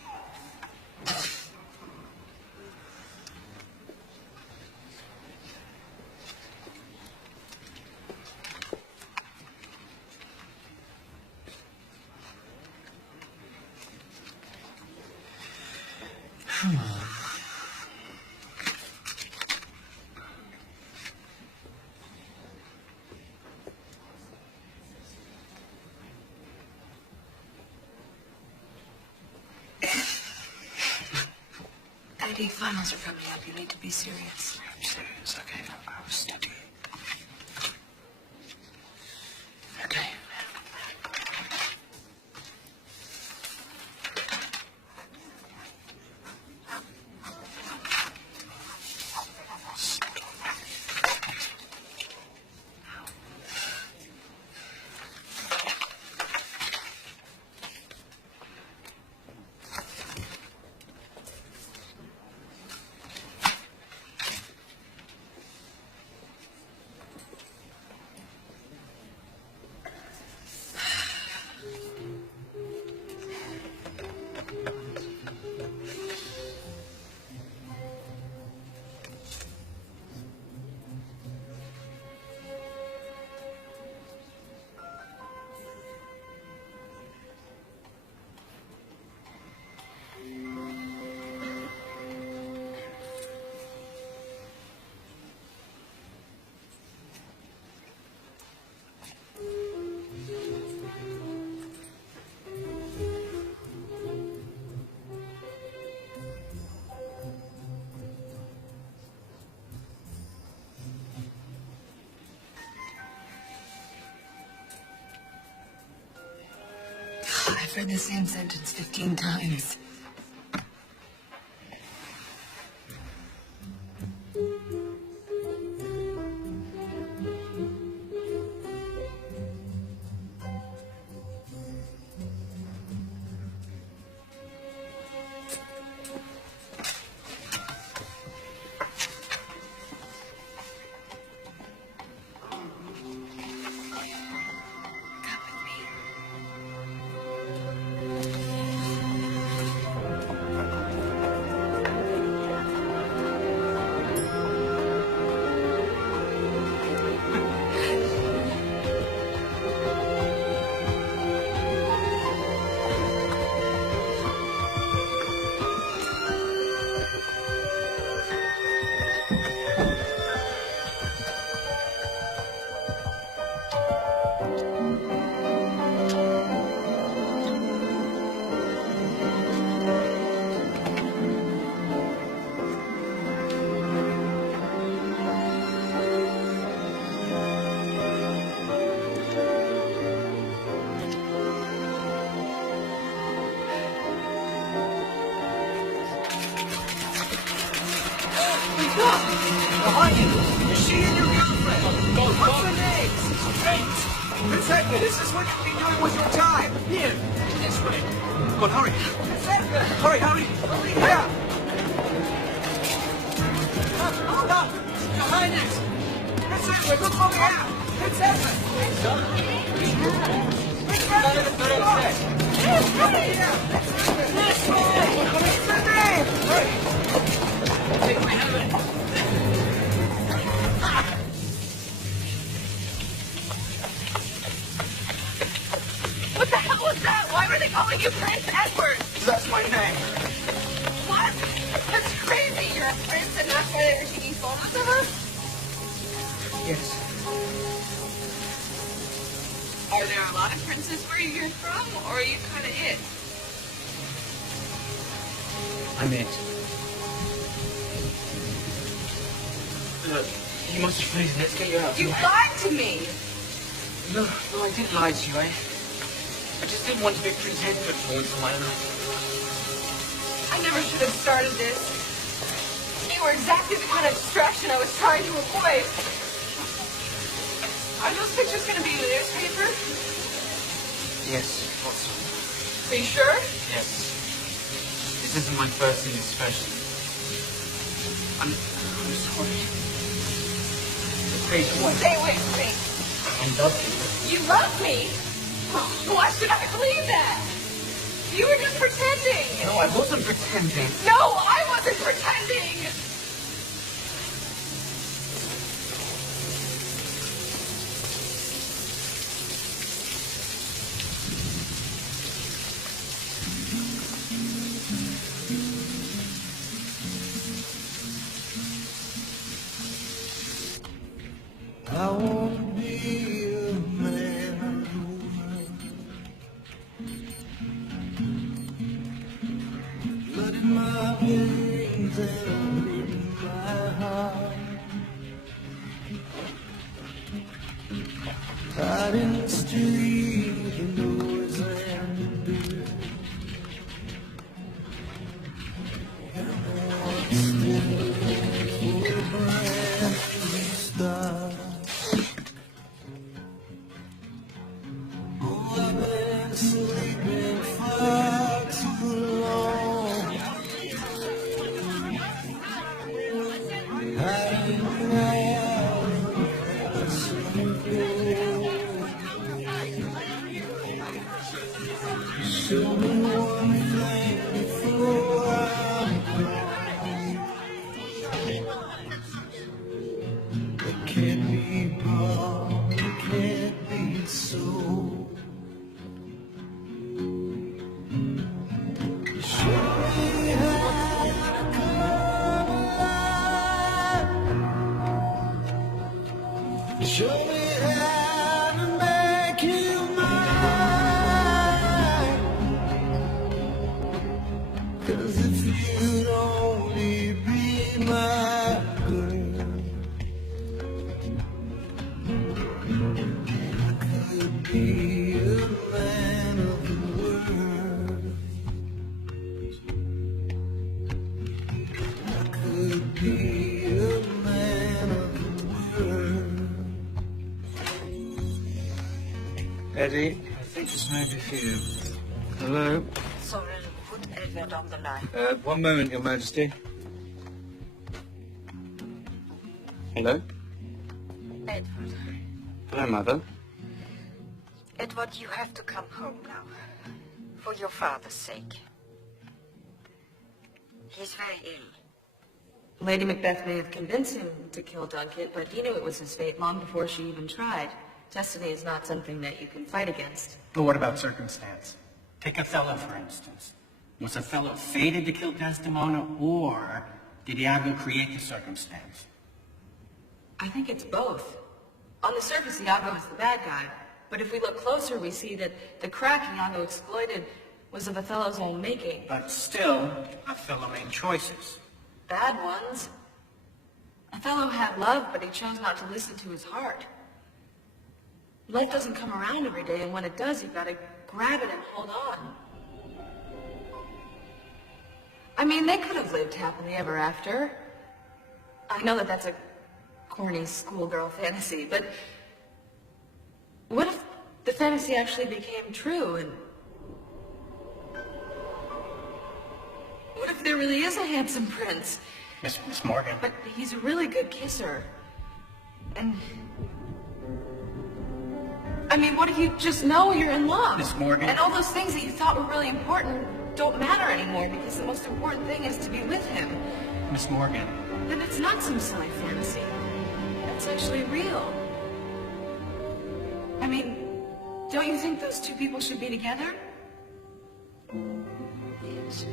Eddie, finals are coming up. You need to be serious. I'm serious, okay? I was steady. Okay. read the same sentence 15 times. Behind you! Is she and your girlfriend? What's her name? Kate! Prince Edward, is this what you've been doing with your time? Here, this way. Go on, hurry. Prince Edward! Hurry, hurry! Hurry, here! Hold on! Your Highness! Prince Edward, look over here! Prince Edward! Prince Edward! Hurry here! This way! What's her name? Hurry! Take my helmet! What the hell was that? Why were they calling you Prince Edward? That's my name. What? That's crazy. You're a prince and that's why they're taking photos of us? Yes. Are there a lot of princes where you're from, or are you kind of it? I'm it. Look, you must have freezed. Let's get you out. You lied to me! No, I didn't lie to you. I just didn't want to be Prince Edward for once in my life. I never should have started this. You were exactly the kind of distraction I was trying to avoid. Are those pictures going to be in the newspaper? Yes, what's Are you sure? Yes. This isn't my first indiscretion. I'm sorry. Kate, what? Stay away from me. I love you. You love me? Why should I believe that? You were just pretending. No, I wasn't pretending. No, I wasn't pretending. I want to be a man blood in my veins and in my heart. Out in the street, you know it's ended. And I'm still for a brand new start. I've been sleeping far too long. Hiding out something. Show me one thing before I'm gone. It can't be wrong, it can't be so. Show me how to make you mine. 'Cause if you'd only be my girl, I could be a man of the world. Eddie, I think this may be for you. Hello? Sorry, put Edward on the line. One moment, Your Majesty. Hello? Edward. Hello, Mother. Edward, you have to come home now. For your father's sake. He's very ill. Lady Macbeth may have convinced him to kill Duncan, but he knew it was his fate long before she even tried. Destiny is not something that you can fight against. But what about circumstance? Take Othello, for instance. Was Othello fated to kill Desdemona, or did Iago create the circumstance? I think it's both. On the surface, Iago is the bad guy, but if we look closer, we see that the crack Iago exploited was of Othello's own making. But still, Othello made choices. Bad ones. Othello had love, but he chose not to listen to his heart. Life doesn't come around every day, and when it does, you've got to grab it and hold on. I mean, they could have lived happily ever after. I know that that's a corny schoolgirl fantasy, but what if the fantasy actually became true, and what if there really is a handsome prince? Miss Morgan. But he's a really good kisser. And I mean, what if you just know you're in love? Miss Morgan. And all those things that you thought were really important don't matter anymore because the most important thing is to be with him. Miss Morgan. Then it's not some silly fantasy. It's actually real. I mean, don't you think those two people should be together? Yes,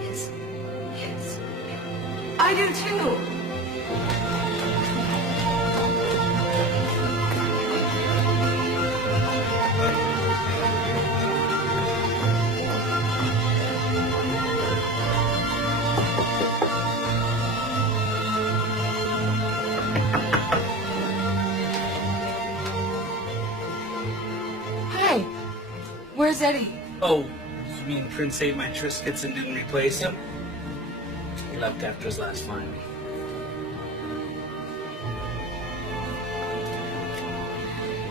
yes, yes. I do too. Hi. Where's Eddie? Oh, you mean Prince ate my Triscuits and didn't replace him? He left after his last find.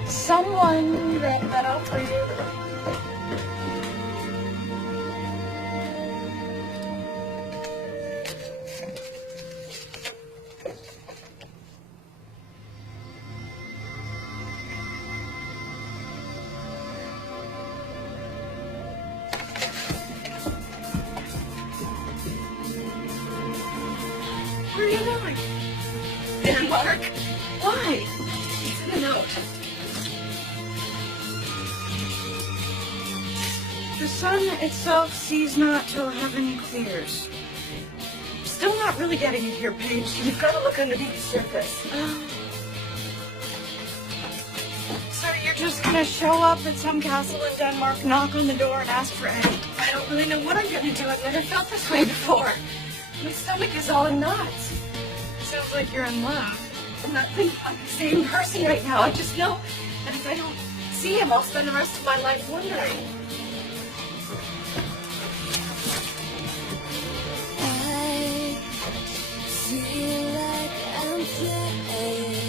Someone read that out for you. Where are you going? Denmark? Why? It's in the note. The sun itself sees not till heaven clears. Still not really getting it here, Paige. You've got to look underneath the surface. So you're just gonna show up at some castle in Denmark, knock on the door, and ask for Eddie? I don't really know what I'm gonna do. I've never felt this way before. My stomach is all in knots. Sounds like you're in love. I'm not thinking I'm the same person right now. I just know that if I don't see him, I'll spend the rest of my life wondering. I feel like I'm playing.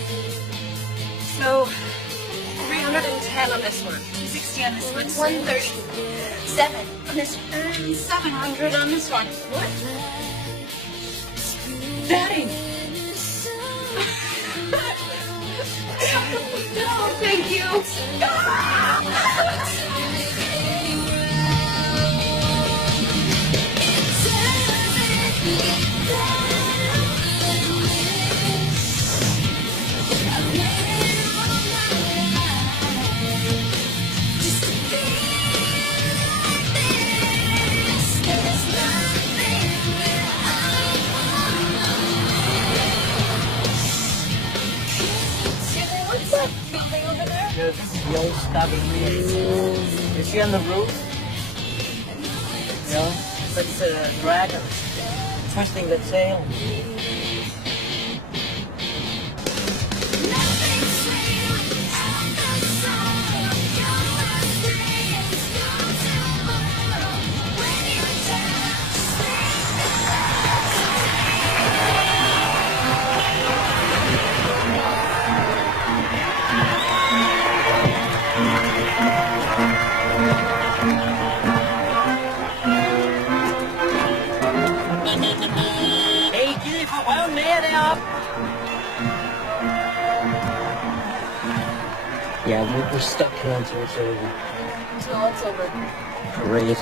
So, 310 on this one, 260 on this one, 137 on this one, and 700 on this one. What? Daddy! No, thank you! What's that building over there? This is the old Scottish place. Is she on the roof? No, that's a dragon. First thing that sailed. up. Yeah, we're stuck here until it's over. Until it's over. Great.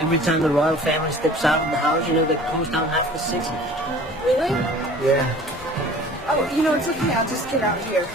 Every time the royal family steps out of the house, you know, they close down half the city. Really? Yeah. Oh, you know, it's okay. I'll just get out here.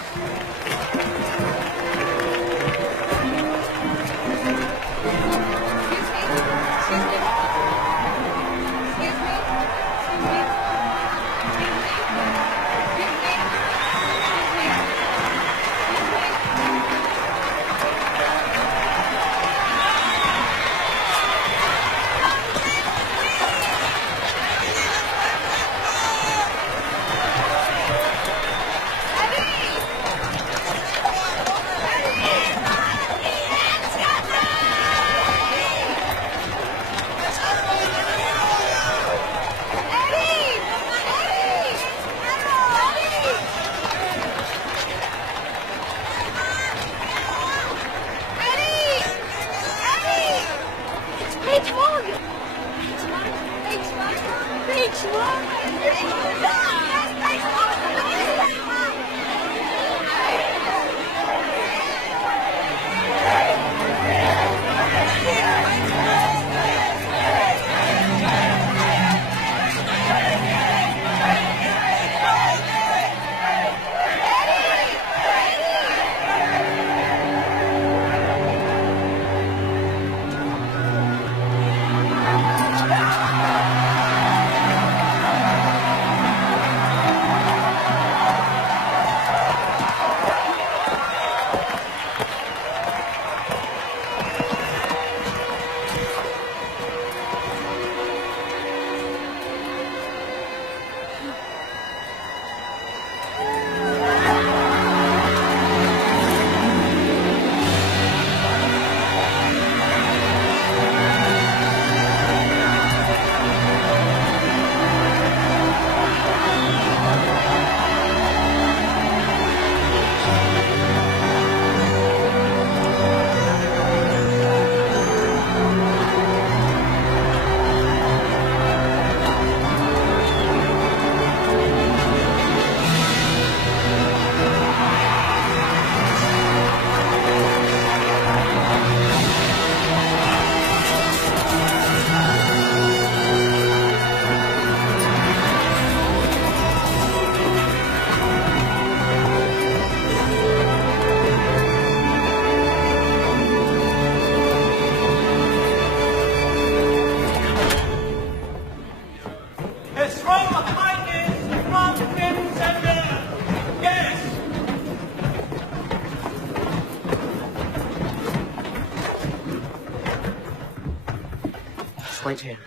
Wait here.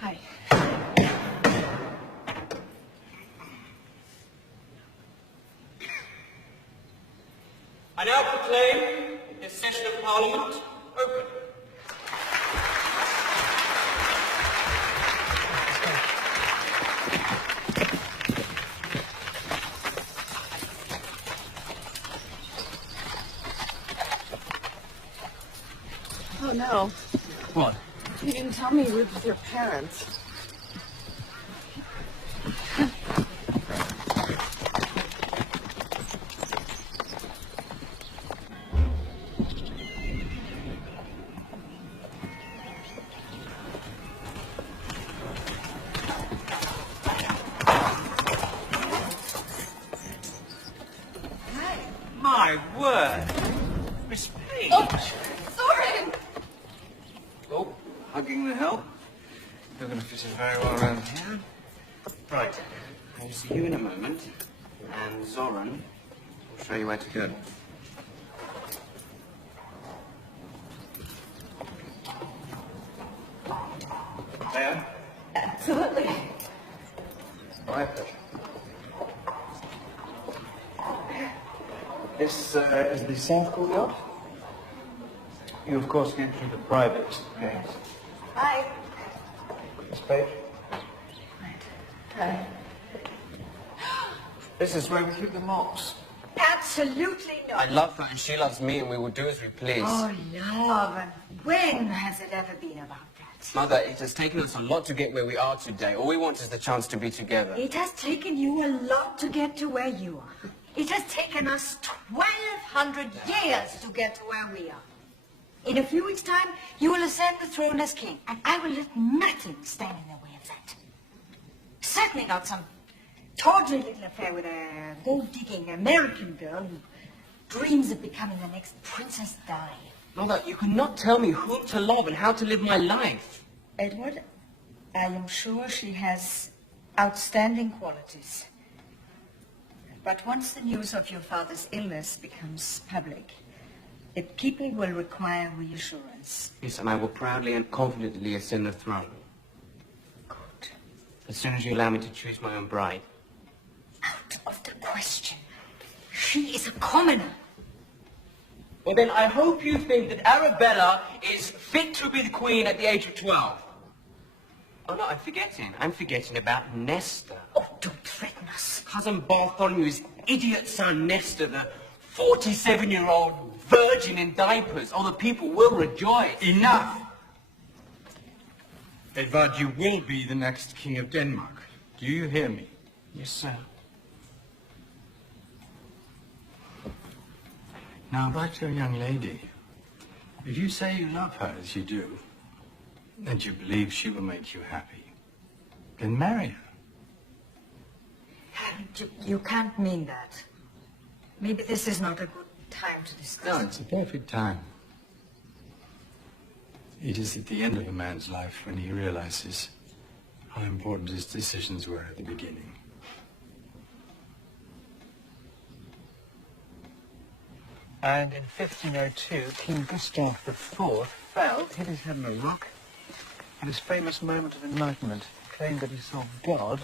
Hi. I now proclaim this session of Parliament open. Oh, no. What? You didn't tell me you lived with your parents. My word. Miss Page. Oh, Soren! Oh, hugging the help. You're going to fit in very well around here. Right. I'll see you in a moment. And Zoran will show you where to go. There? Absolutely. My pleasure. This is the South Court yacht. You, of course, get through the private gate. Hi. Miss Page? Hi. This is where we keep the mops. Absolutely not. I love her and she loves me and we will do as we please. Oh, love, and when has it ever been about that? Mother, it has taken us a lot to get where we are today. All we want is the chance to be together. It has taken you a lot to get to where you are. It has taken us 1,200 years to get to where we are. In a few weeks' time, you will ascend the throne as king, and I will let nothing stand in the way of that. Certainly not some tawdry little affair with a gold-digging American girl who dreams of becoming the next Princess Di. Mother, you cannot tell me whom to love and how to live my life. Edward, I am sure she has outstanding qualities. But once the news of your father's illness becomes public, the people will require reassurance. Yes, and I will proudly and confidently ascend the throne. Good. As soon as you allow me to choose my own bride. Out of the question. She is a commoner. Well, then I hope you think that Arabella is fit to be the queen at the age of 12. Oh, no, I'm forgetting. I'm forgetting about Nestor. Oh, don't threaten us. Cousin Bartholomew's idiot son, Nestor, the 47-year-old virgin in diapers. Oh, the people will rejoice. Enough! Edvard, you will be the next king of Denmark. Do you hear me? Yes, sir. Now, about your young lady. If you say you love her as you do, and you believe she will make you happy, then marry her. You can't mean that. Maybe this is not a good time to discuss. No, it's a perfect time. It is at the end of a man's life when he realizes how important his decisions were at the beginning. And in 1502, King Gustav IV fell, hit his head on a rock, had his famous moment of enlightenment, claimed that he saw God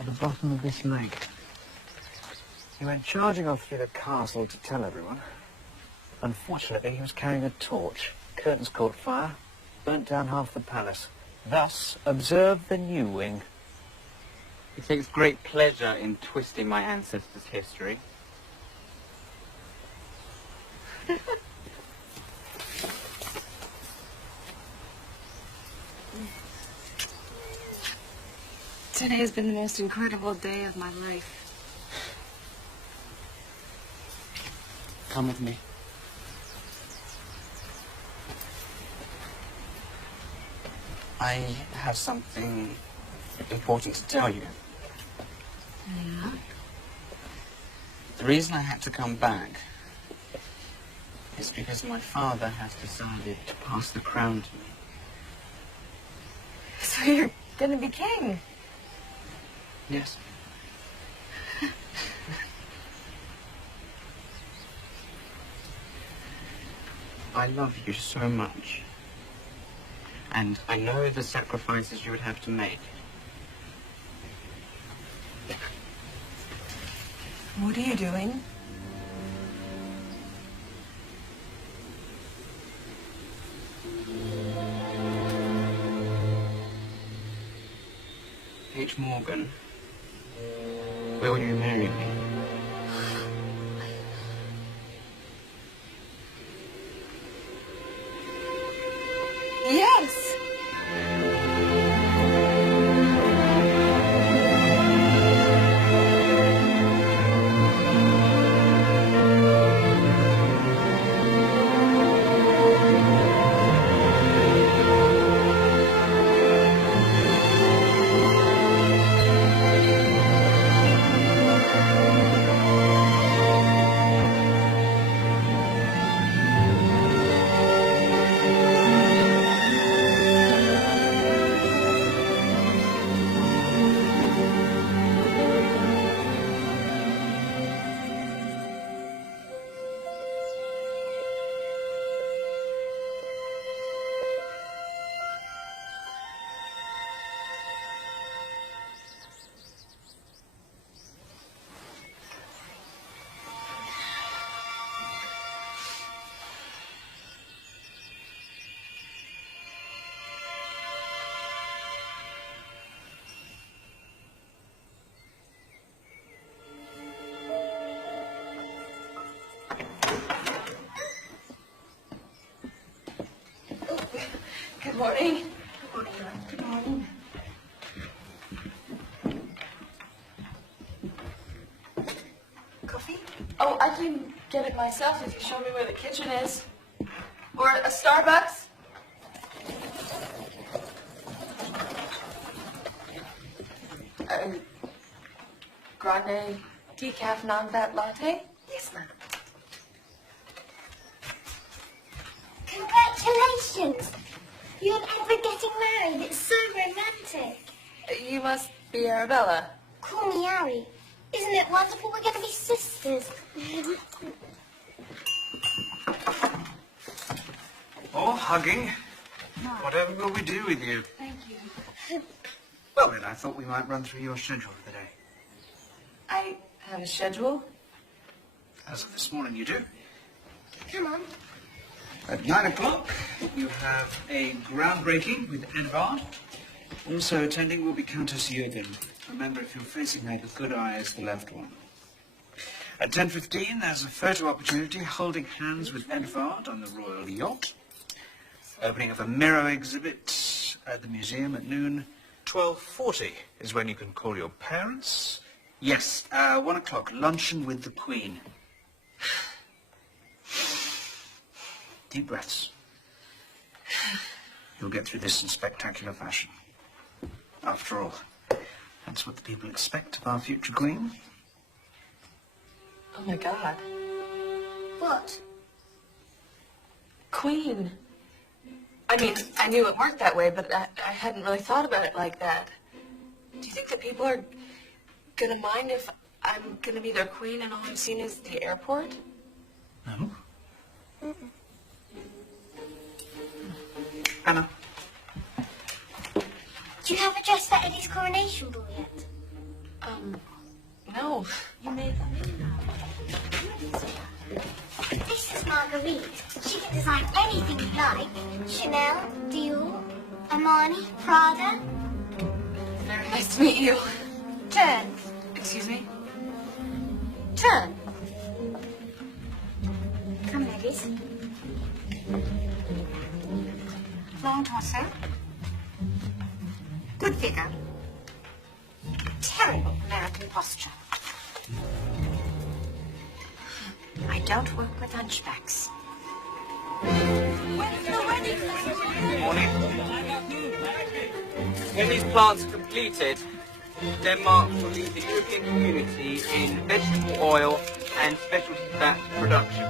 at the bottom of this lake. He went charging off through the castle to tell everyone. Unfortunately, he was carrying a torch. Curtains caught fire, burnt down half the palace. Thus, observe the new wing. He takes great pleasure in twisting my ancestors' history. Today has been the most incredible day of my life. Come with me. I have something important to tell you. Yeah? The reason I had to come back is because my father has decided to pass the crown to me. So you're gonna be king? Yes. I love you so much. And I know the sacrifices you would have to make. What are you doing? H. Morgan, will you marry me? Yes! Good morning. Good morning. Coffee? Oh, I can get it myself if you show me where the kitchen is. Or a Starbucks. Grande decaf non-fat latte? Yes, ma'am. Congratulations! You and Edward getting married. It's so romantic. You must be Arabella. Call me Ari. Isn't it wonderful? We're going to be sisters. Or hugging. Whatever will we do with you? Thank you. Well, then, I thought we might run through your schedule for the day. I have a schedule. As of this morning, you do. Come on. At 9 o'clock, you have a groundbreaking with Edvard. Also attending will be Countess Jürgen. Remember, if you're facing her, the good eye is the left one. At 10:15, there's a photo opportunity holding hands with Edvard on the royal yacht. Opening of a mirror exhibit at the museum at noon. 12:40 is when you can call your parents. Yes, 1 o'clock, luncheon with the Queen. Deep breaths. You'll get through this in spectacular fashion. After all, that's what the people expect of our future Queen. Oh my God. What? Queen. I mean, I knew it worked that way, but I hadn't really thought about it like that. Do you think that people are gonna mind if I'm gonna be their queen and all I'm seen is the airport? No. Anna. Do you have a dress for Eddie's coronation ball yet? No. You made This is Marguerite. She can design anything you like. Chanel, Dior, Armani, Prada. Very nice to meet you. Turn. Excuse me? Turn. Come, ladies. Long torso. Good figure. Terrible American posture. I don't work with hunchbacks. When's the wedding? Morning. When these plants are completed, Denmark will lead the European community in vegetable oil and specialty fat production.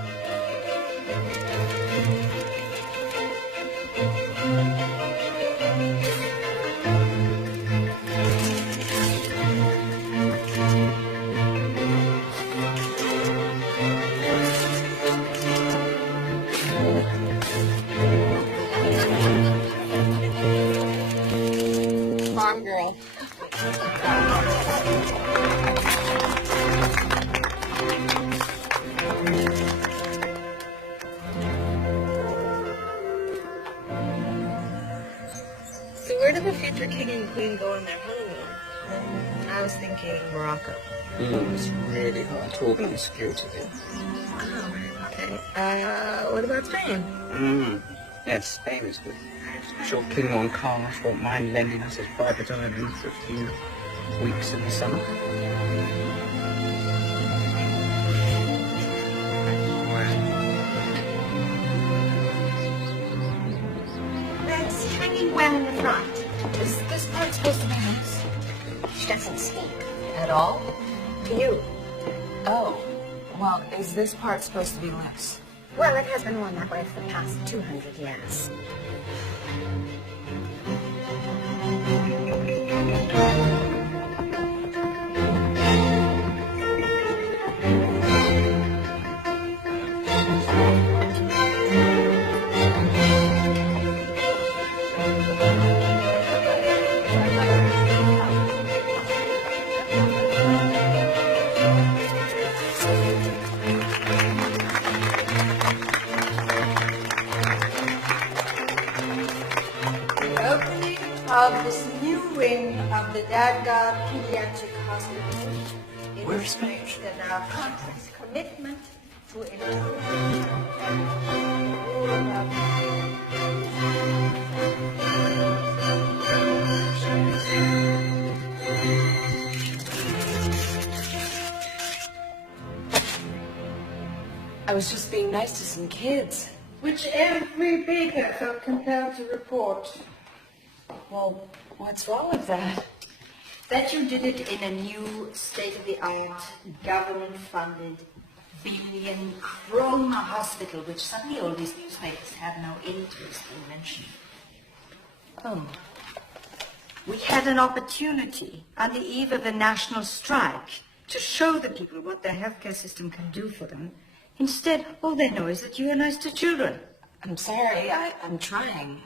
Farm girl. So where did the future king and queen go on their honeymoon? I was thinking Morocco. It's really hard to organise security here. Oh, okay. What about Spain? Yes, Spain is good. Sure King Juan Carlos won't mind lending us his private island for a few weeks in the summer. That's hanging well in the front. Is this part supposed to be loose? She doesn't speak. At all? To you. Oh. Well, is this part supposed to be loose? Well, it has been worn that way for the past 200 years. Opening of this new wing of the Dadgod Pediatric Hospital illustrates that our country's commitment to improving I was just being nice to some kids. Which every baker felt compelled to report. Well, what's wrong with that? That you did it in a new, state-of-the-art, government-funded, billion-kroner hospital, which suddenly all these newspapers have no interest in mentioning. Oh. We had an opportunity on the eve of a national strike to show the people what their healthcare system can do for them. Instead, all they know is that you are nice to children. I'm sorry, I'm trying.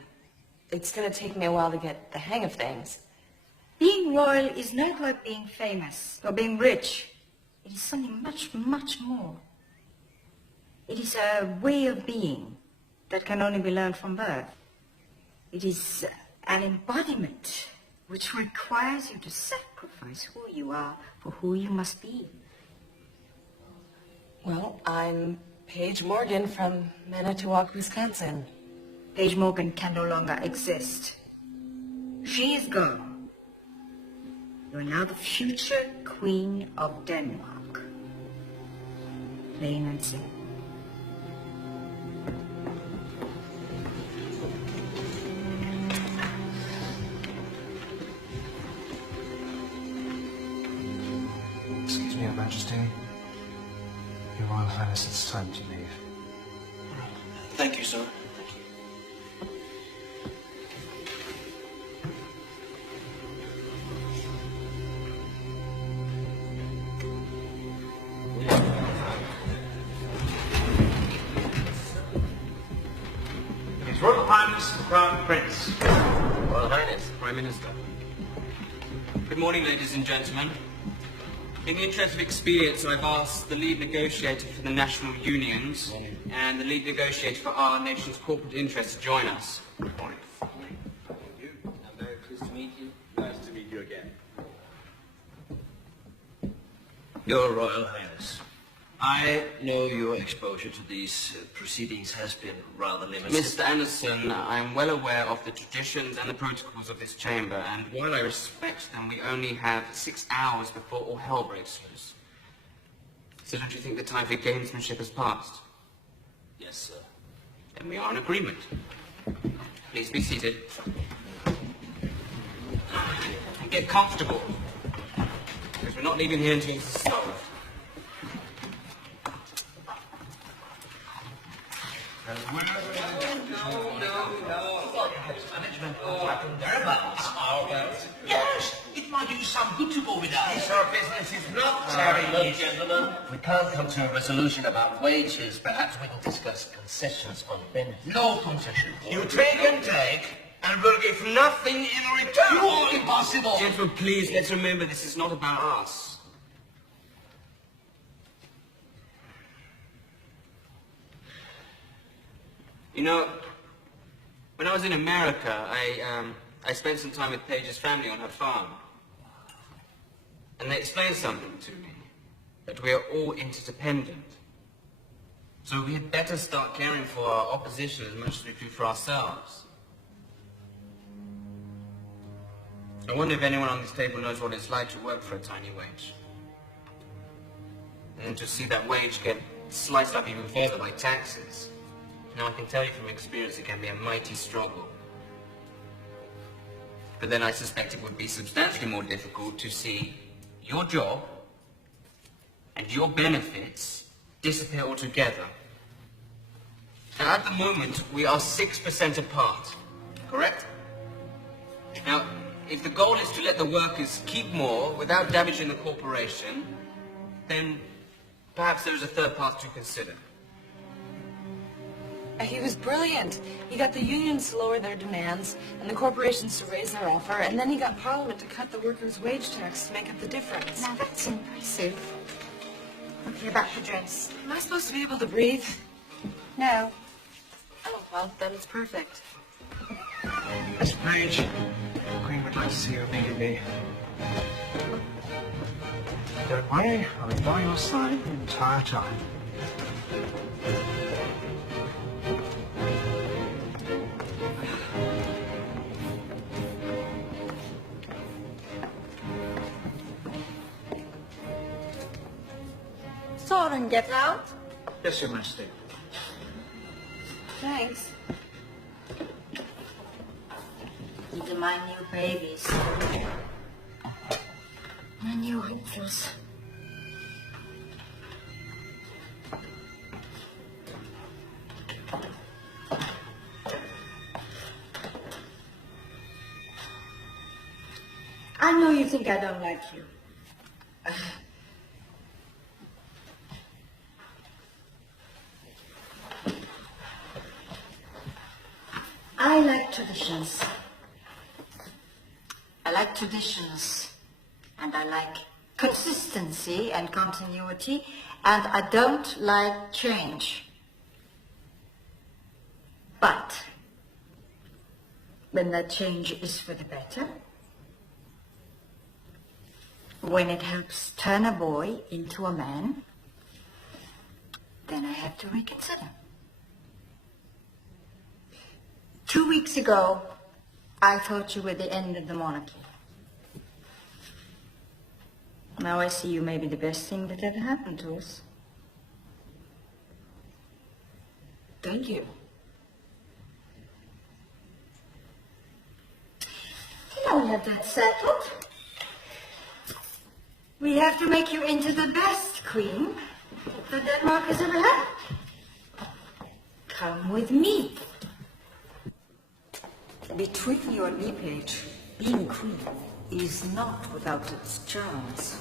It's going to take me a while to get the hang of things. Being royal is not like being famous or being rich. It is something much, much more. It is a way of being that can only be learned from birth. It is an embodiment which requires you to sacrifice who you are for who you must be. Well, I'm Paige Morgan from Manitowoc, Wisconsin. Paige Morgan can no longer exist. She is gone. You are now the future Queen of Denmark. Plain and simple. Excuse me, Your Majesty. Your Royal Highness, it's time to leave. Thank you, sir. His Royal Highness, the Crown Prince. Royal Highness. Prime Minister. Good morning, ladies and gentlemen. In the interest of expedience, I've asked the lead negotiator for the national unions and the lead negotiator for our nation's corporate interests to join us. Good morning. I'm very pleased to meet you. Nice to meet you again. Your Royal Highness, I know your exposure to these proceedings has been rather limited. Mr. Anderson, I'm well aware of the traditions and the protocols of this chamber, and while I respect them, we only have 6 hours before all hell breaks loose. So don't you think the time for gamesmanship has passed? Yes, sir. Then we are in agreement. Please be seated. And get comfortable, because we're not leaving here until it's solved. Yes, it might do some good to go with us. Our business is not charity, gentlemen. We can't come to a resolution about wages. Perhaps we can discuss concessions on benefits. No concessions. You take and take, and we'll give nothing in return. No, impossible. Gentlemen, please, let's remember this is not about us. You know, when I was in America, I spent some time with Paige's family on her farm. And they explained something to me, that we are all interdependent. So we had better start caring for our opposition as much as we do for ourselves. I wonder if anyone on this table knows what it's like to work for a tiny wage. And to see that wage get sliced up even further by taxes. Now, I can tell you from experience it can be a mighty struggle. But then I suspect it would be substantially more difficult to see your job and your benefits disappear altogether. Now, at the moment, we are 6% apart, correct? Now, if the goal is to let the workers keep more without damaging the corporation, then perhaps there is a third path to consider. He was brilliant. He got the unions to lower their demands and the corporations to raise their offer, and then he got Parliament to cut the workers' wage tax to make up the difference. Now that's impressive. Okay, about the dress. Am I supposed to be able to breathe? No. Oh, well, then it's perfect. Miss Page, the Queen would like to see you immediately. Don't worry, I'll be by your side the entire time. Soren, get out. Yes, Your Majesty. Thanks. These are my new babies. My new hopefuls. I know you think I don't like you. I like traditions. I like traditions. And I like consistency and continuity. And I don't like change. But when that change is for the better, when it helps turn a boy into a man, then I have to reconsider. 2 weeks ago, I thought you were the end of the monarchy. Now I see you may be the best thing that ever happened to us. Thank you. Now we have that settled. We have to make you into the best queen that Denmark has ever had. Come with me. Between you and me, Paige, being queen is not without its charms.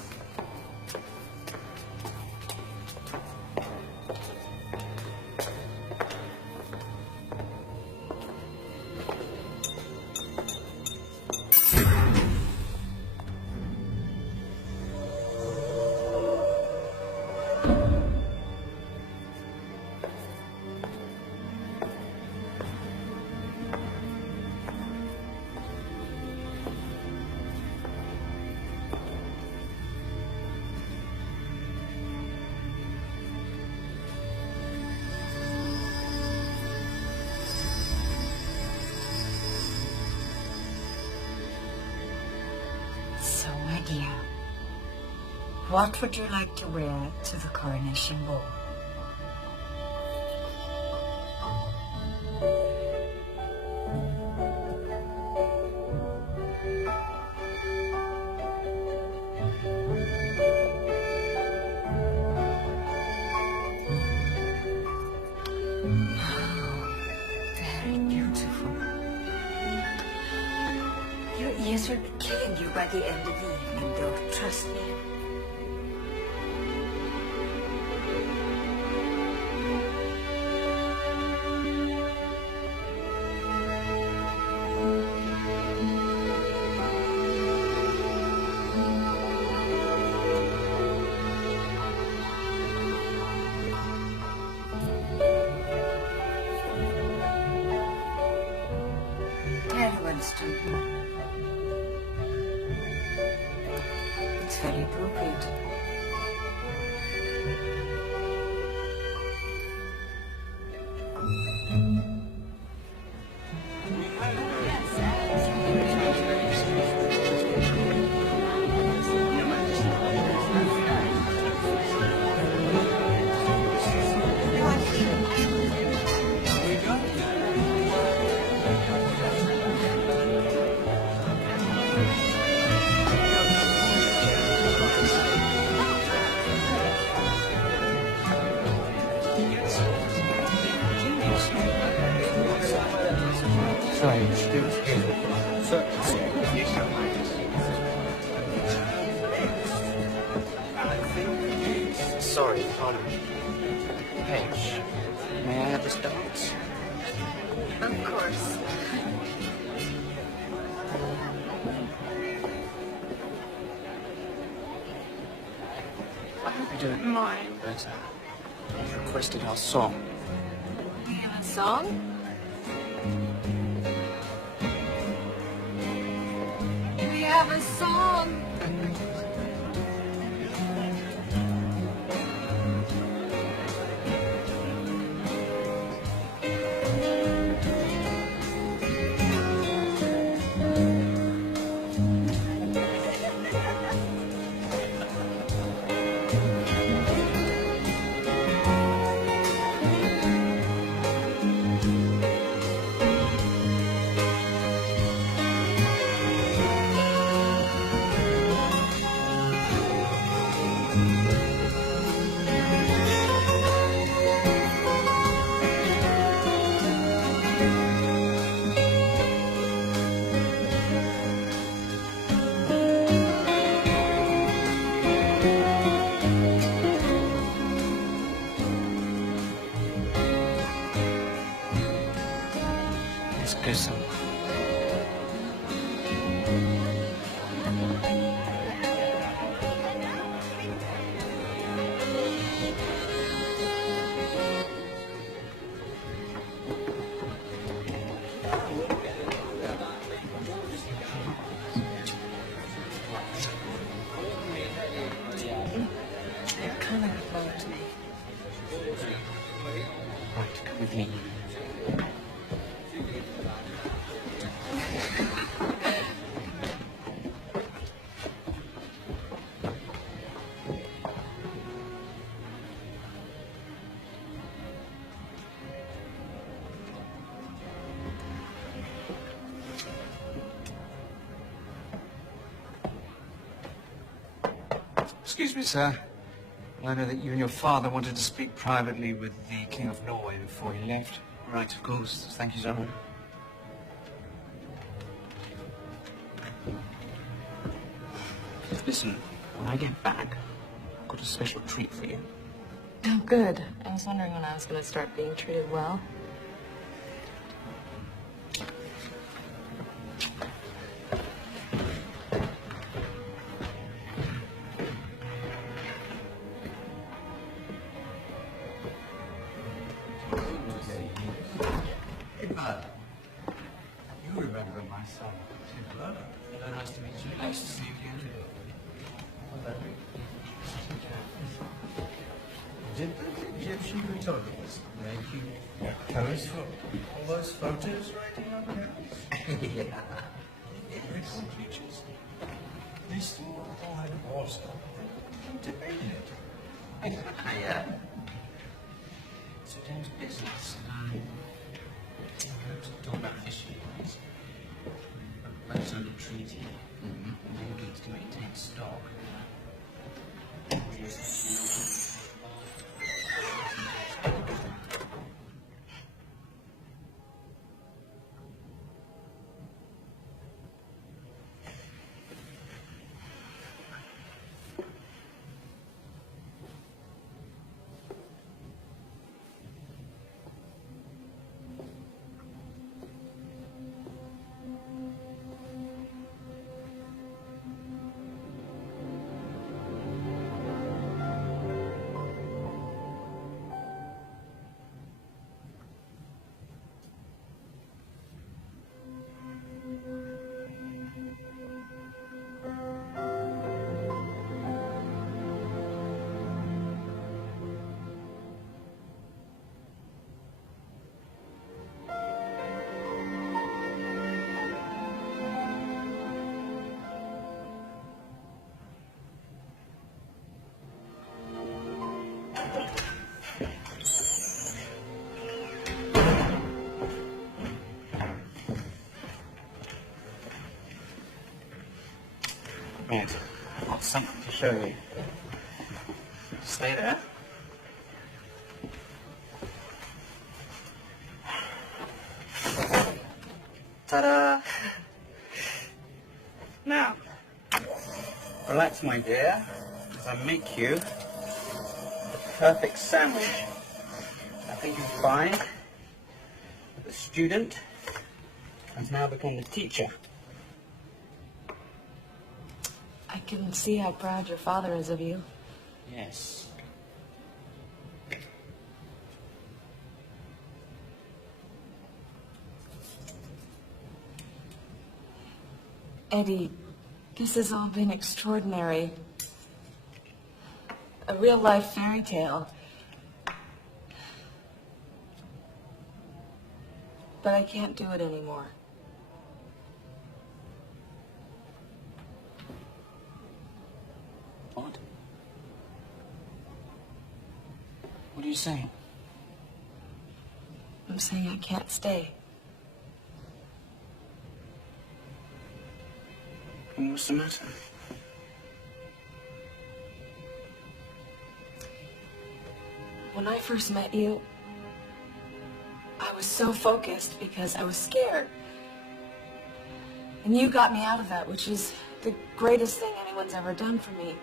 So, my dear, what would you like to wear to the coronation ball? Very beautiful. Your ears will be killing you by the end of the evening, though. Trust me. Everyone's doing it. It's very appropriate. Sorry. Sorry, pardon me. Paige, may I have this dance? Of course. I hope you don't mind, but you requested our song. We have a song? We have a song. Let's go somewhere. You're kind of close to me. Right, come with me. Excuse me, sir. I know that you and your father wanted to speak privately with the King of Norway before he left. Right, of course. Thank you, sir. Listen, when I get back, I've got a special treat for you. Oh, good. I was wondering when I was going to start being treated well. Hey, Bud. You remember my son, Tim Bud? Nice to meet you. Nice to see you again. Did the Egyptian photographers make you pose for all those photos right in our house? Yeah. Beautiful creatures. They still all had water. Debated it. Yeah. So down to business. We're talking about fishing rights. Boats under treaty. And then needs to maintain stock. Right, I've got something to show you. Stay there. Ta-da! Now, relax, my dear, as I make you the perfect sandwich. I think you'll find that the student has now become the teacher. I can see how proud your father is of you. Yes. Eddie, this has all been extraordinary. A real-life fairy tale. But I can't do it anymore. What? What are you saying? I'm saying I can't stay. What's the matter? When I first met you, I was so focused because I was scared. And you got me out of that, which is the greatest thing anyone's ever done for me.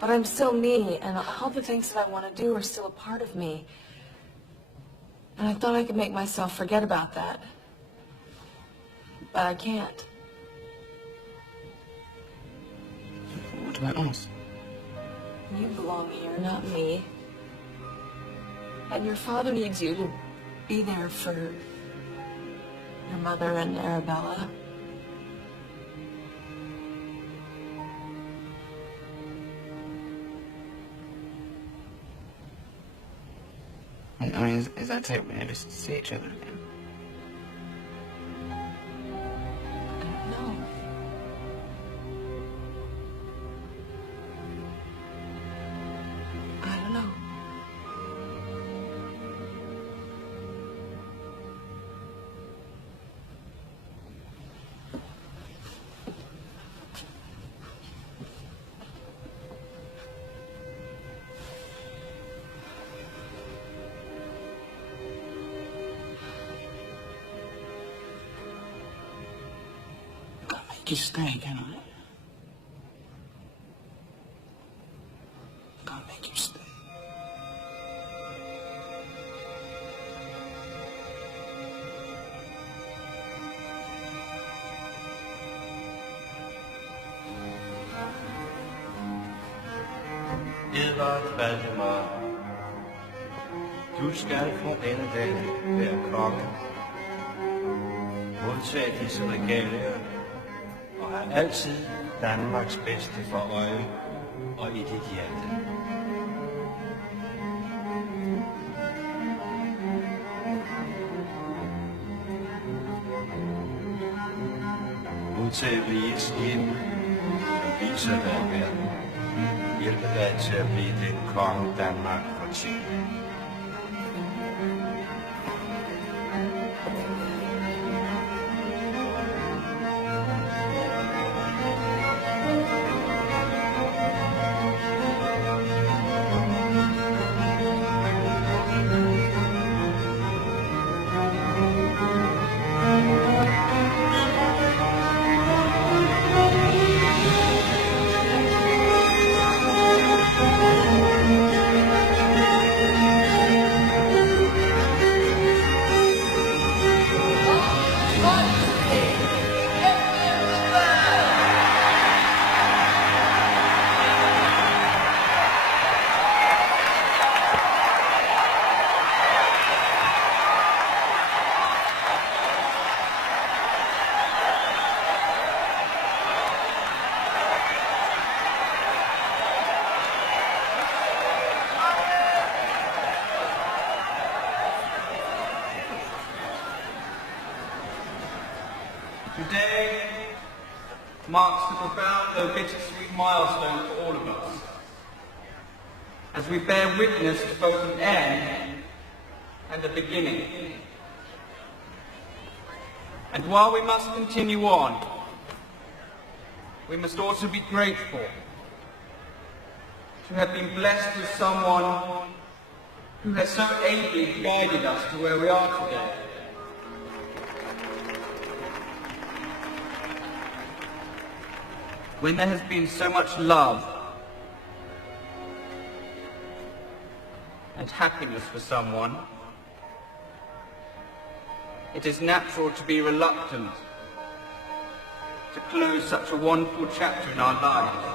But I'm still me, and all the things that I want to do are still a part of me. And I thought I could make myself forget about that. But I can't. What about us? You belong here, not me. And your father needs you to be there for your mother and Arabella. I mean, is that it? We're never to see each other again? No. I don't know. Make you stay, can I? Can't make you stay. Edvard Valdemar, du skal fra denne dag være konge, modtage disse regalier og have altid Danmarks bedste for øje og i dit hjerte. Modtage rigets himmel, som viser dig verden. Hjælpe dig til at blive den konge Danmark fortjener. Today marks the profound though bittersweet milestone for all of us, as we bear witness to both an end and a beginning. And while we must continue on, we must also be grateful to have been blessed with someone who has so ably guided us to where we are today. When there has been so much love and happiness for someone, it is natural to be reluctant to close such a wonderful chapter in our lives.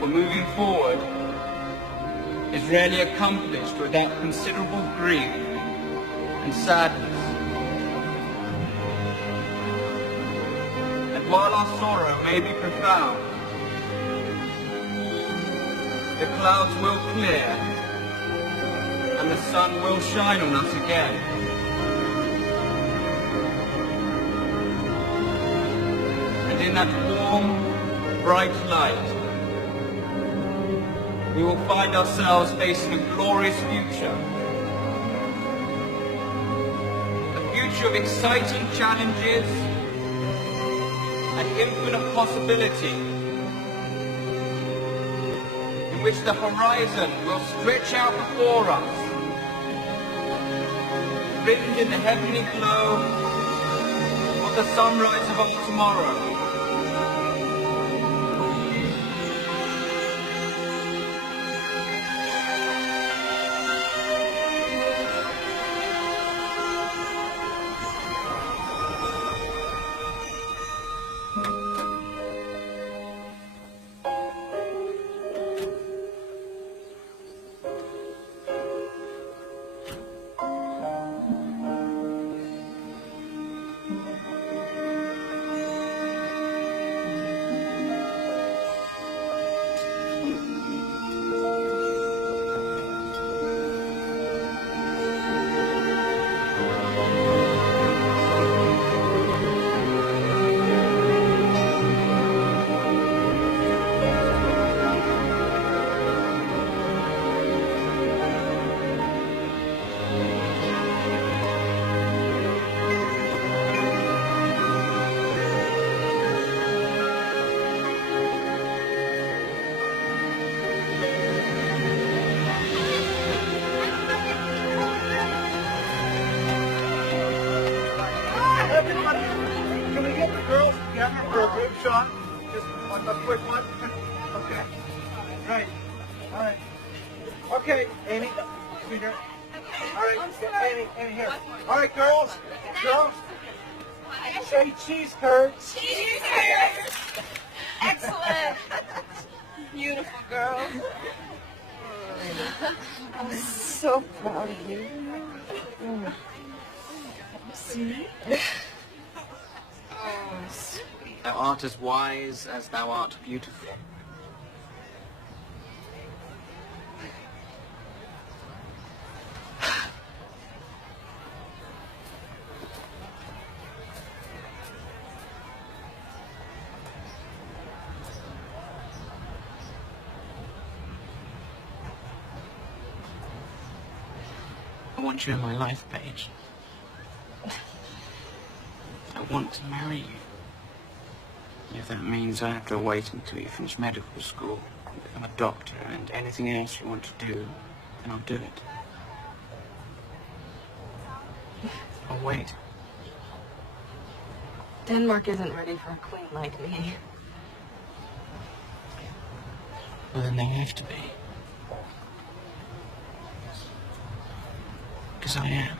For moving forward is rarely accomplished without considerable grief and sadness. And while our sorrow may be profound, the clouds will clear and the sun will shine on us again. And in that warm, bright light, we will find ourselves facing a glorious future. A future of exciting challenges and infinite possibility, in which the horizon will stretch out before us, fringed in the heavenly glow of the sunrise of our tomorrow. for a group shot? Just a quick one? Okay. Right. All right. Okay, Amy. Sweetheart. All right, Amy, here. All right, girls. Say cheese curds. Cheese curds. Excellent. Beautiful girl. I'm so proud of you. See? Oh, sweet. Thou art as wise as thou art beautiful. I want you in my life, Paige. I want to marry you. If that means I have to wait until you finish medical school, become a doctor, and anything else you want to do, then I'll do it. I'll wait. Denmark isn't ready for a queen like me. Well, then they have to be. Because I am.